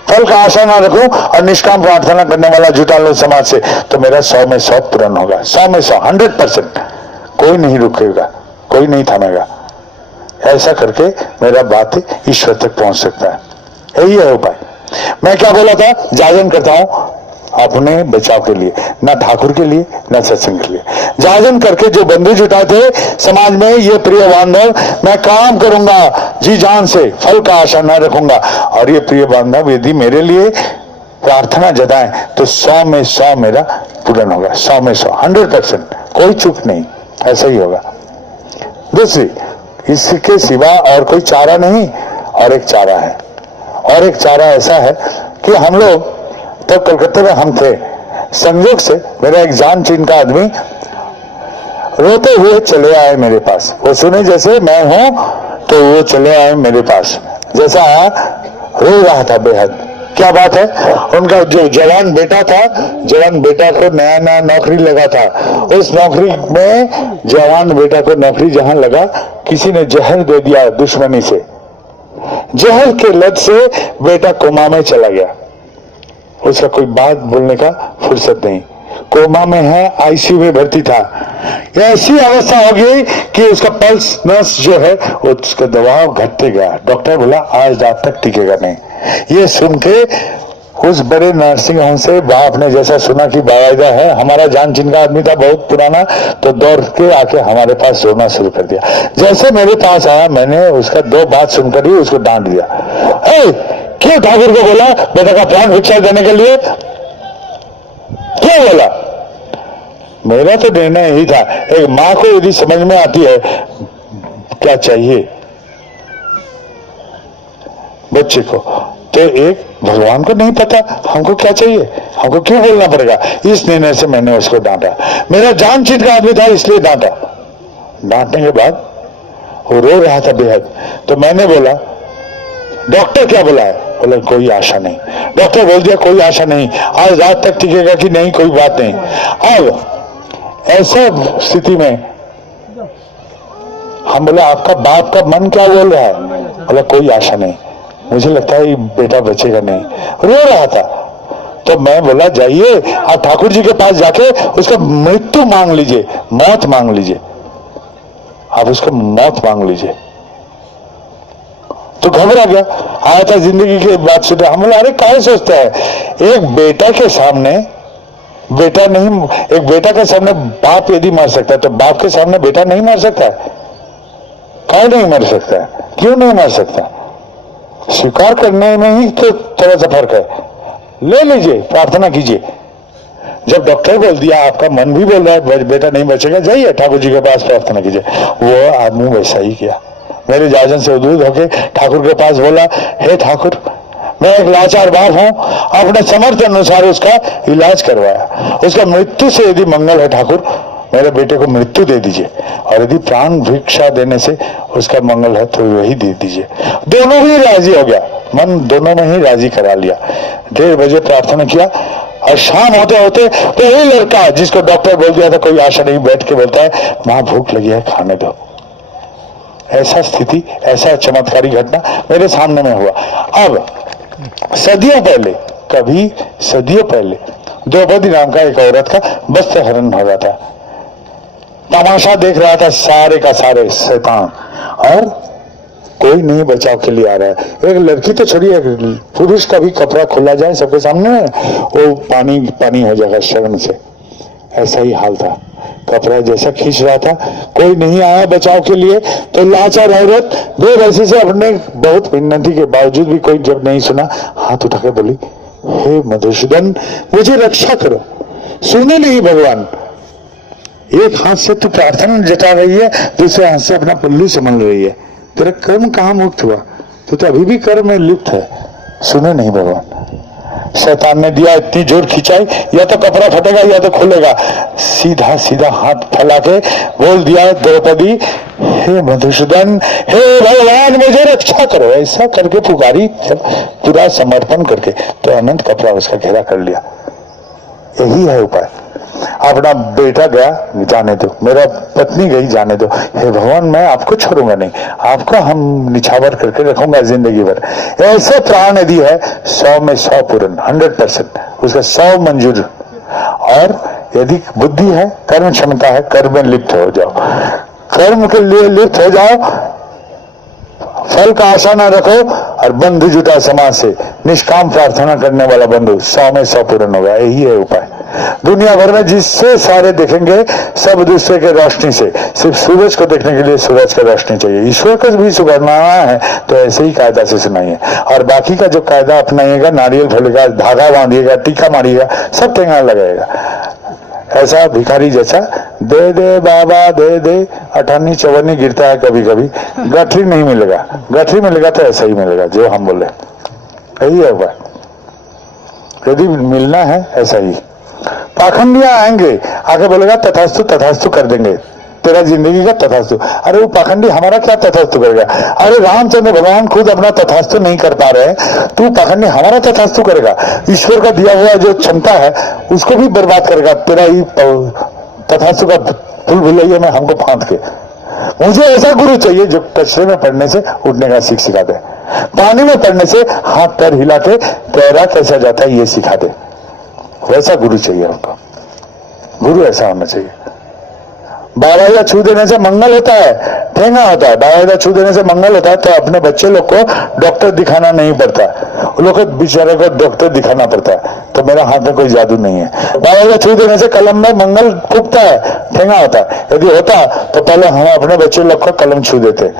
फल का आशा ना रखूं और निष्काम प्रार्थना करने वाला जुटा लो समाज से, तो मेरा 100 में 100 पूर्ण होगा, 100 में 100, 100%। कोई नहीं रुकेगा, कोई नहीं थमेगा। ऐसा करके मेरा बात ईश्वर तक पहुंच सकता है। यही है उपाय। मैं क्या बोला था, जागरण करता हूं अपने बचाव के लिए, ना ठाकुर के लिए, ना सत्संग के लिए। जागरण करके जो बंधु जुटाते समाज में, ये प्रिय बांधव, मैं काम करूंगा जी जान से, फल का आशा न रखूंगा। और ये प्रिय बांधव यदि मेरे लिए प्रार्थना जताएं तो 100 में 100 मेरा पूर्ण होगा, 100 में 100, 100%, कोई चूक नहीं, ऐसा ही होगा। दूसरी, इसके सिवा और कोई चारा नहीं। और एक चारा है, और एक चारा ऐसा है कि हम लोग तब तो कलकत्ते में हम थे, संयोग से मेरा एक जान चीन का आदमी रोते हुए चले आए मेरे पास। वो सुने जैसे मैं हूं तो वो चले आए मेरे पास, जैसा रो रहा था बेहद। क्या बात है, उनका जो जवान बेटा था, जवान बेटा को नया नया नौकरी लगा था, उस नौकरी में जवान बेटा को नौकरी जहां लगा, किसी ने जहर दे दिया दुश्मनी से। जहर के लत से बेटा कोमा में चला गया, उसका कोई बात बोलने का फुर्सत नहीं, कोमा में है, आईसीयू में भर्ती था। ऐसी अवस्था हो गई कि उसका पल्स नस जो है उसका दबाव घटते गया। डॉक्टर बोला आज रात तक टिकेगा नहीं। ये सुन के उस बड़े नर्सिंग होम से बाप ने जैसा सुना कि बाकायदा है, हमारा जान जिन का आदमी था बहुत पुराना, तो दौड़ के आके हमारे पास रोना शुरू कर दिया। जैसे मेरे पास आया, मैंने उसका 2 बात सुनकर ही उसको डांट दिया। क्यों ठाकुर को बोला बेटा का प्राण भिक्षा देने के लिए, क्यों बोला? मेरा तो निर्णय यही था, एक मां को यदि समझ में आती है क्या चाहिए बच्चे को, तो एक भगवान को नहीं पता हमको क्या चाहिए, हमको क्यों बोलना पड़ेगा। इस निर्णय से मैंने उसको डांटा। मेरा जान चीत का आदमी था इसलिए डांटा। डांटने के बाद वो रो रहा था बेहद, तो मैंने बोला डॉक्टर क्या बोला है? बोला कोई आशा नहीं। डॉक्टर बोल दिया कोई आशा नहीं, आज रात तक टिकेगा कि नहीं कोई बात नहीं। अब ऐसा स्थिति में हम बोला आपका बाप का मन क्या बोल रहा है? बोला कोई आशा नहीं, मुझे लगता है ये बेटा बचेगा नहीं। रो रहा था। तो मैं बोला जाइए आप ठाकुर जी के पास जाके उसका मृत्यु मांग लीजिए, मौत मांग लीजिए, आप उसको मौत मांग लीजिए। तो घबरा गया, आया था जिंदगी की बात सुन। हम बोला अरे क्या सोचता है, एक बेटा के सामने बेटा नहीं, एक बेटा के सामने बाप यदि मर सकता है तो बाप के सामने बेटा नहीं मर सकता है? क्यों नहीं मर सकता है? क्यों नहीं मर सकता? स्वीकार करने में ही तो थोड़ा सा फर्क है। ले लीजिए, प्रार्थना कीजिए। जब डॉक्टर बोल दिया, आपका मन भी बोल रहा है बेटा नहीं बचेगा, जाइए ठाकुर जी के पास प्रार्थना कीजिए। वो आदमी वैसा ही किया। मेरे जाजन से उद्बुद्ध होके ठाकुर के पास बोला, हे ठाकुर मैं एक लाचार बाप हूं, अपने समर्थ अनुसार उसका इलाज करवाया। उसका मृत्यु से यदि मंगल है ठाकुर मेरे बेटे को मृत्यु दे दीजिए, और यदि प्राण भिक्षा देने से उसका मंगल है तो वही दे दीजिए। दोनों ही राजी हो गया, मन दोनों में ही राजी करा लिया। 1:30 बजे प्रार्थना किया, और शाम होते होते वही लड़का जिसको डॉक्टर बोल दिया था कोई आशा नहीं, बैठ के बोलता है मां भूख लगी है, खाने दो। ऐसा स्थिति, ऐसा चमत्कारी घटना मेरे सामने में हुआ। अब सदियों पहले, कभी सदियों पहले द्रौपदी नाम का एक औरत का वस्त्र हरण हो रहा था। तमाशा देख रहा था सारे का सारे शैतान, और कोई नहीं बचाव के लिए आ रहा है। एक लड़की तो छोड़िए, पुरुष का भी कपड़ा खुला जाए सबके सामने वो पानी पानी हो जाएगा शर्म से। ऐसा ही हाल था, कपड़ा जैसा खींच रहा था, कोई नहीं आया बचाव के लिए। तो लाचार औरत 2 वर्ष से अपने बहुत विनती के बावजूद भी कोई जब नहीं सुना, हाथ उठा के बोली, हे मधुसूदन मुझे रक्षा करो। सुने नहीं भगवान, एक हाथ से तू प्रार्थना जता रही है, दूसरे हाथ से अपना पल्लू संभाल रही है, तेरा कर्म कहां मुक्त हुआ? तो अभी भी कर्म में लिप्त है। सुने नहीं भगवान। शैतान ने दिया इतनी जोर खिंचाई, या तो कपड़ा फटेगा या तो खुलेगा। सीधा सीधा हाथ फैला के बोल दिया द्रौपदी, हे मधुसूदन, हे भगवान मुझे रक्षा करो। ऐसा करके पुकारी, पूरा समर्पण करके, तो अनंत कपड़ा उसका घेरा कर लिया। यही है उपाय। अपना बेटा गया, जाने दो, मेरा पत्नी गई, जाने दो, हे भगवान मैं आपको छोड़ूंगा नहीं, आपको हम निछावर करके रखूंगा जिंदगी भर। ऐसे प्राण यदि है 100 में 100 पूर्ण, 100%, उसका 100 मंजूर। और यदि बुद्धि है, कर्म क्षमता है, कर्म में लिप्त हो जाओ, कर्म के लिए लिप्त हो जाओ, फल का आशा न रखो, और बंधु जुटा समाज से, निष्काम प्रार्थना करने वाला बंधु 100 में 100 पूर्ण होगा। यही है उपाय। दुनिया भर में जिससे सारे देखेंगे सब दूसरे के रोशनी से, सिर्फ सूरज को देखने के लिए सूरज का रोशनी चाहिए। ईश्वर को भी सुनाना है तो ऐसे ही कायदा से सुनाइए, और बाकी का जो कायदा अपनाइएगा, नारियल फैलेगा, धागा बांधिएगा, टीका मारिएगा, सब टेंगा लगाएगा। ऐसा भिखारी जैसा दे दे बाबा दे दे, 58 54 गिरता है कभी कभी, गठरी नहीं मिलेगा। गठरी मिलेगा तो ऐसा ही मिलेगा जो हम बोले, यही है वह। यदि मिलना है ऐसा ही। पाखंडियां आएंगे, आगे बोलेगा तथास्तु तथास्तु कर देंगे, तेरा जिंदगी का तथास्तु। अरे वो पाखंडी हमारा क्या तथास्तु करेगा? अरे रामचंद्र भगवान खुद अपना तथास्तु नहीं कर पा रहे, तू पाखंडी हमारा तथास्तु करेगा? ईश्वर का दिया हुआ जो क्षमता है उसको भी बर्बाद करेगा तेरा ही तथास्तु का फूल भुलैया में हमको फांद के। मुझे ऐसा गुरु चाहिए जो कचरे में पड़ने से उठने का सीख सिखा दे, पानी में पड़ने से हाथ पैर हिला के तैरा कैसा जाता है ये सिखा दे। वैसा गुरु चाहिए हमको, गुरु ऐसा होना चाहिए। बाबा छू देने से मंगल होता है, ठेंगा होता है। बाबा छू देने से मंगल होता है तो अपने बच्चे लोग को डॉक्टर दिखाना नहीं पड़ता, उन लोग को बेचारे को डॉक्टर दिखाना पड़ता है। तो मेरा हाथ में कोई जादू नहीं है। बाबा छू देने से कलम में मंगल फूकता है, ठेंगा होता है। यदि होता तो पहले हम अपने बच्चे लोग को कलम छू देते,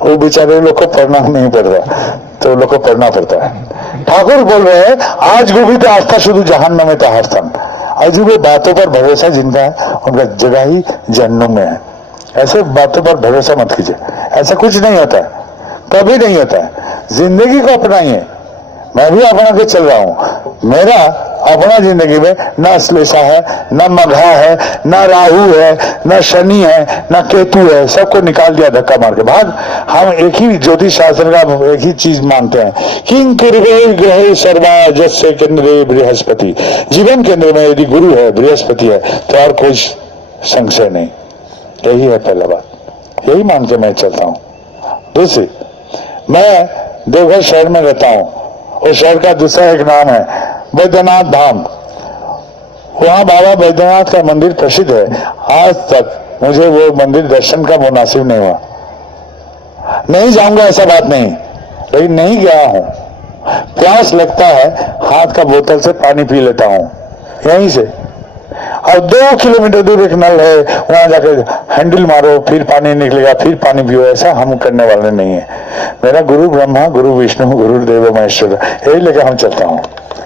वो बेचारे लोग को पढ़ना नहीं पड़ रहा तो लोग को पढ़ना पड़ता है। ठाकुर बोल रहे हैं आज गोभी आस्था शुरू जहान में था हर स्थान। अजी वो बातों पर भरोसा जिनका है उनका जगह ही जहन्नुम में है। ऐसे बातों पर भरोसा मत कीजिए, ऐसा कुछ नहीं होता है, कभी नहीं होता है। जिंदगी को अपनाइए। मैं भी अपना के चल रहा हूं। मेरा अपना जिंदगी में न अश्लेषा है, न मघा है, न राहु है, न शनि है, न केतु है, सबको निकाल दिया धक्का मार के भाग। हम एक ही ज्योतिष शास्त्र का एक ही चीज मानते हैं, किंग कुर्वे ग्रहे सर्वा जस्य केंद्रे बृहस्पति। जीवन केंद्र में यदि गुरु है, बृहस्पति है तो और कोई संशय नहीं। यही है पहला बात, यही मान के मैं चलता हूं। दूसरी, मैं देवघर शहर में रहता हूं, उस शहर का दूसरा एक नाम है बैद्यनाथ धाम। वहां बाबा बैद्यनाथ का मंदिर प्रसिद्ध है। आज तक मुझे वो मंदिर दर्शन का मुनासिब नहीं हुआ। नहीं जाऊंगा ऐसा बात नहीं, लेकिन नहीं गया हूं। प्यास लगता है, हाथ का बोतल से पानी पी लेता हूं यहीं से। और 2 किलोमीटर दूर एक नल है, वहां जाकर हैंडल मारो फिर पानी निकलेगा, फिर पानी पियो। ऐसा हम करने वाले नहीं है। मेरा गुरु ब्रह्मा, गुरु विष्णु, गुरु देव महेश्वर, यही लेकर हम चलता हूँ।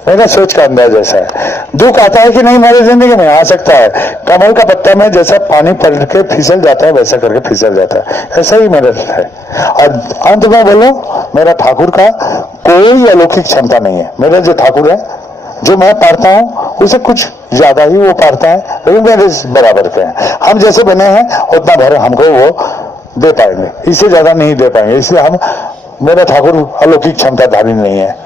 मेरा सोच का अंदाज ऐसा है। दुख आता है कि नहीं मेरी जिंदगी में, आ सकता है। कमल का पत्ता में जैसा पानी पड़ के फिसल जाता है वैसा करके फिसल जाता है, ऐसा ही मेरा है। और अंत में बोलो, मेरा ठाकुर का कोई अलौकिक क्षमता नहीं है। मेरा जो ठाकुर है, जो मैं पढ़ता हूँ उसे कुछ ज्यादा ही वो पाता है, लेकिन मेरे बराबर के हैं। हम जैसे बने हैं उतना भर हमको वो दे पाएंगे, इससे ज्यादा नहीं दे पाएंगे। इसलिए हम, मेरा ठाकुर अलौकिक क्षमताधारी नहीं है।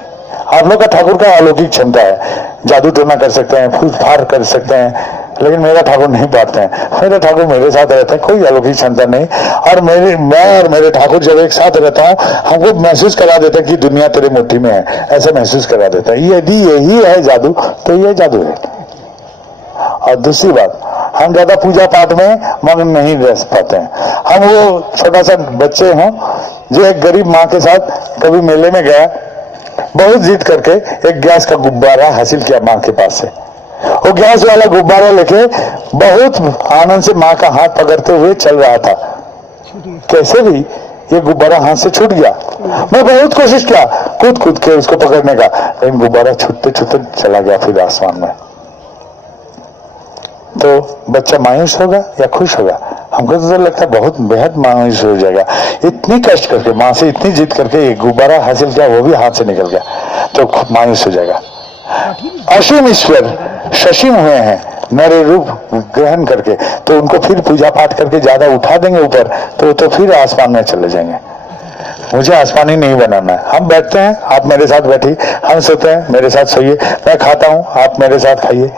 आप लोग का ठाकुर का अलौकिक क्षमता है, जादू टोना कर सकते हैं, फूट फाड़ कर सकते हैं, लेकिन मेरा ठाकुर नहीं पाते हैं। मेरा ठाकुर मेरे साथ रहता है, कोई अलौकिक क्षमता नहीं। और मैं और मेरे ठाकुर जब एक साथ रहता हूँ, हमको महसूस करा देता है कि दुनिया तेरे मुट्ठी में है, ऐसा महसूस करा देता है। यदि यही है जादू, तो ये जादू है। और दूसरी बात, हम ज्यादा पूजा पाठ में मग्न नहीं रह पाते हैं। हम वो छोटा सा बच्चे हों जो एक गरीब माँ के साथ कभी मेले में गया, बहुत जिद करके एक गैस का गुब्बारा हासिल किया माँ के पास से। वो गैस वाला गुब्बारा लेके बहुत आनंद से माँ का हाथ पकड़ते हुए चल रहा था। कैसे भी ये गुब्बारा हाथ से छूट गया। मैं बहुत कोशिश किया कूद के उसको पकड़ने का, लेकिन गुब्बारा छूटते छूटते चला गया फिर आसमान में। तो बच्चा मायूस होगा या खुश होगा? हमको तो लगता है बहुत बेहद मायूस हो जाएगा। इतनी कष्ट करके माँ से इतनी जिद करके एक गुब्बारा हासिल किया, वो भी हाथ से निकल गया, तो मायूस हो जाएगा। असीम ईश्वर ससीम हुए हैं नरे रूप ग्रहण करके, तो उनको फिर पूजा पाठ करके ज्यादा उठा देंगे ऊपर, तो फिर आसमान में चले जाएंगे। मुझे आसमानी नहीं बनाना है। हम बैठते हैं, आप मेरे साथ बैठिए, हम सोते हैं, मेरे साथ सोइए, मैं खाता हूँ, आप मेरे साथ खाइए,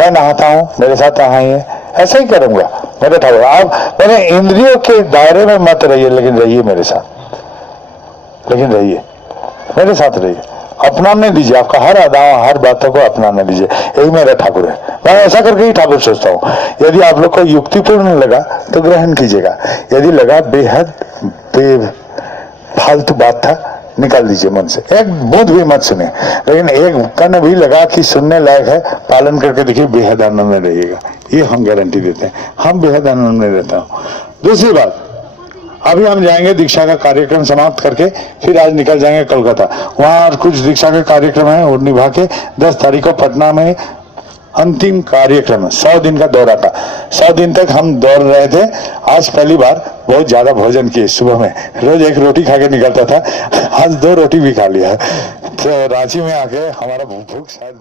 मैं नहाता हूँ, मेरे साथ नहाइए, ऐसा ही करूंगा मेरे ठाकुर। आप मेरे इंद्रियों के दायरे में मत रहिए, लेकिन रहिए मेरे साथ, लेकिन रहिए मेरे साथ रहिए। अपनाने दीजिए, आपका हर अदाओं हर बातों को अपनाने दीजिए। यही मेरा ठाकुर है। मैं ऐसा करके ही ठाकुर सोचता हूँ। यदि आप लोग को युक्तिपूर्ण लगा तो ग्रहण कीजिएगा, यदि लगा बेहद फालतू बात था, निकाल दीजिए मन से, एक बूंद भी मत सुने। लेकिन एक कण भी लगा कि सुनने लायक है, पालन करके देखिए, बेहद आनंद में रहिएगा। ये हम गारंटी देते हैं, हम बेहद आनंद में रहता हूँ। दूसरी बात, अभी हम जाएंगे दीक्षा का कार्यक्रम समाप्त करके, फिर आज निकल जाएंगे कोलकाता। वहां कुछ दीक्षा के कार्यक्रम है और निभा के 10 तारीख को पटना में अंतिम कार्यक्रम है। 100 दिन का दौरा था। 100 दिन तक हम दौड़ रहे थे। आज पहली बार बहुत ज्यादा भोजन किए। सुबह में रोज एक रोटी खा के निकलता था, आज 2 रोटी भी खा लिया। तो रांची में आके हमारा भूख शायद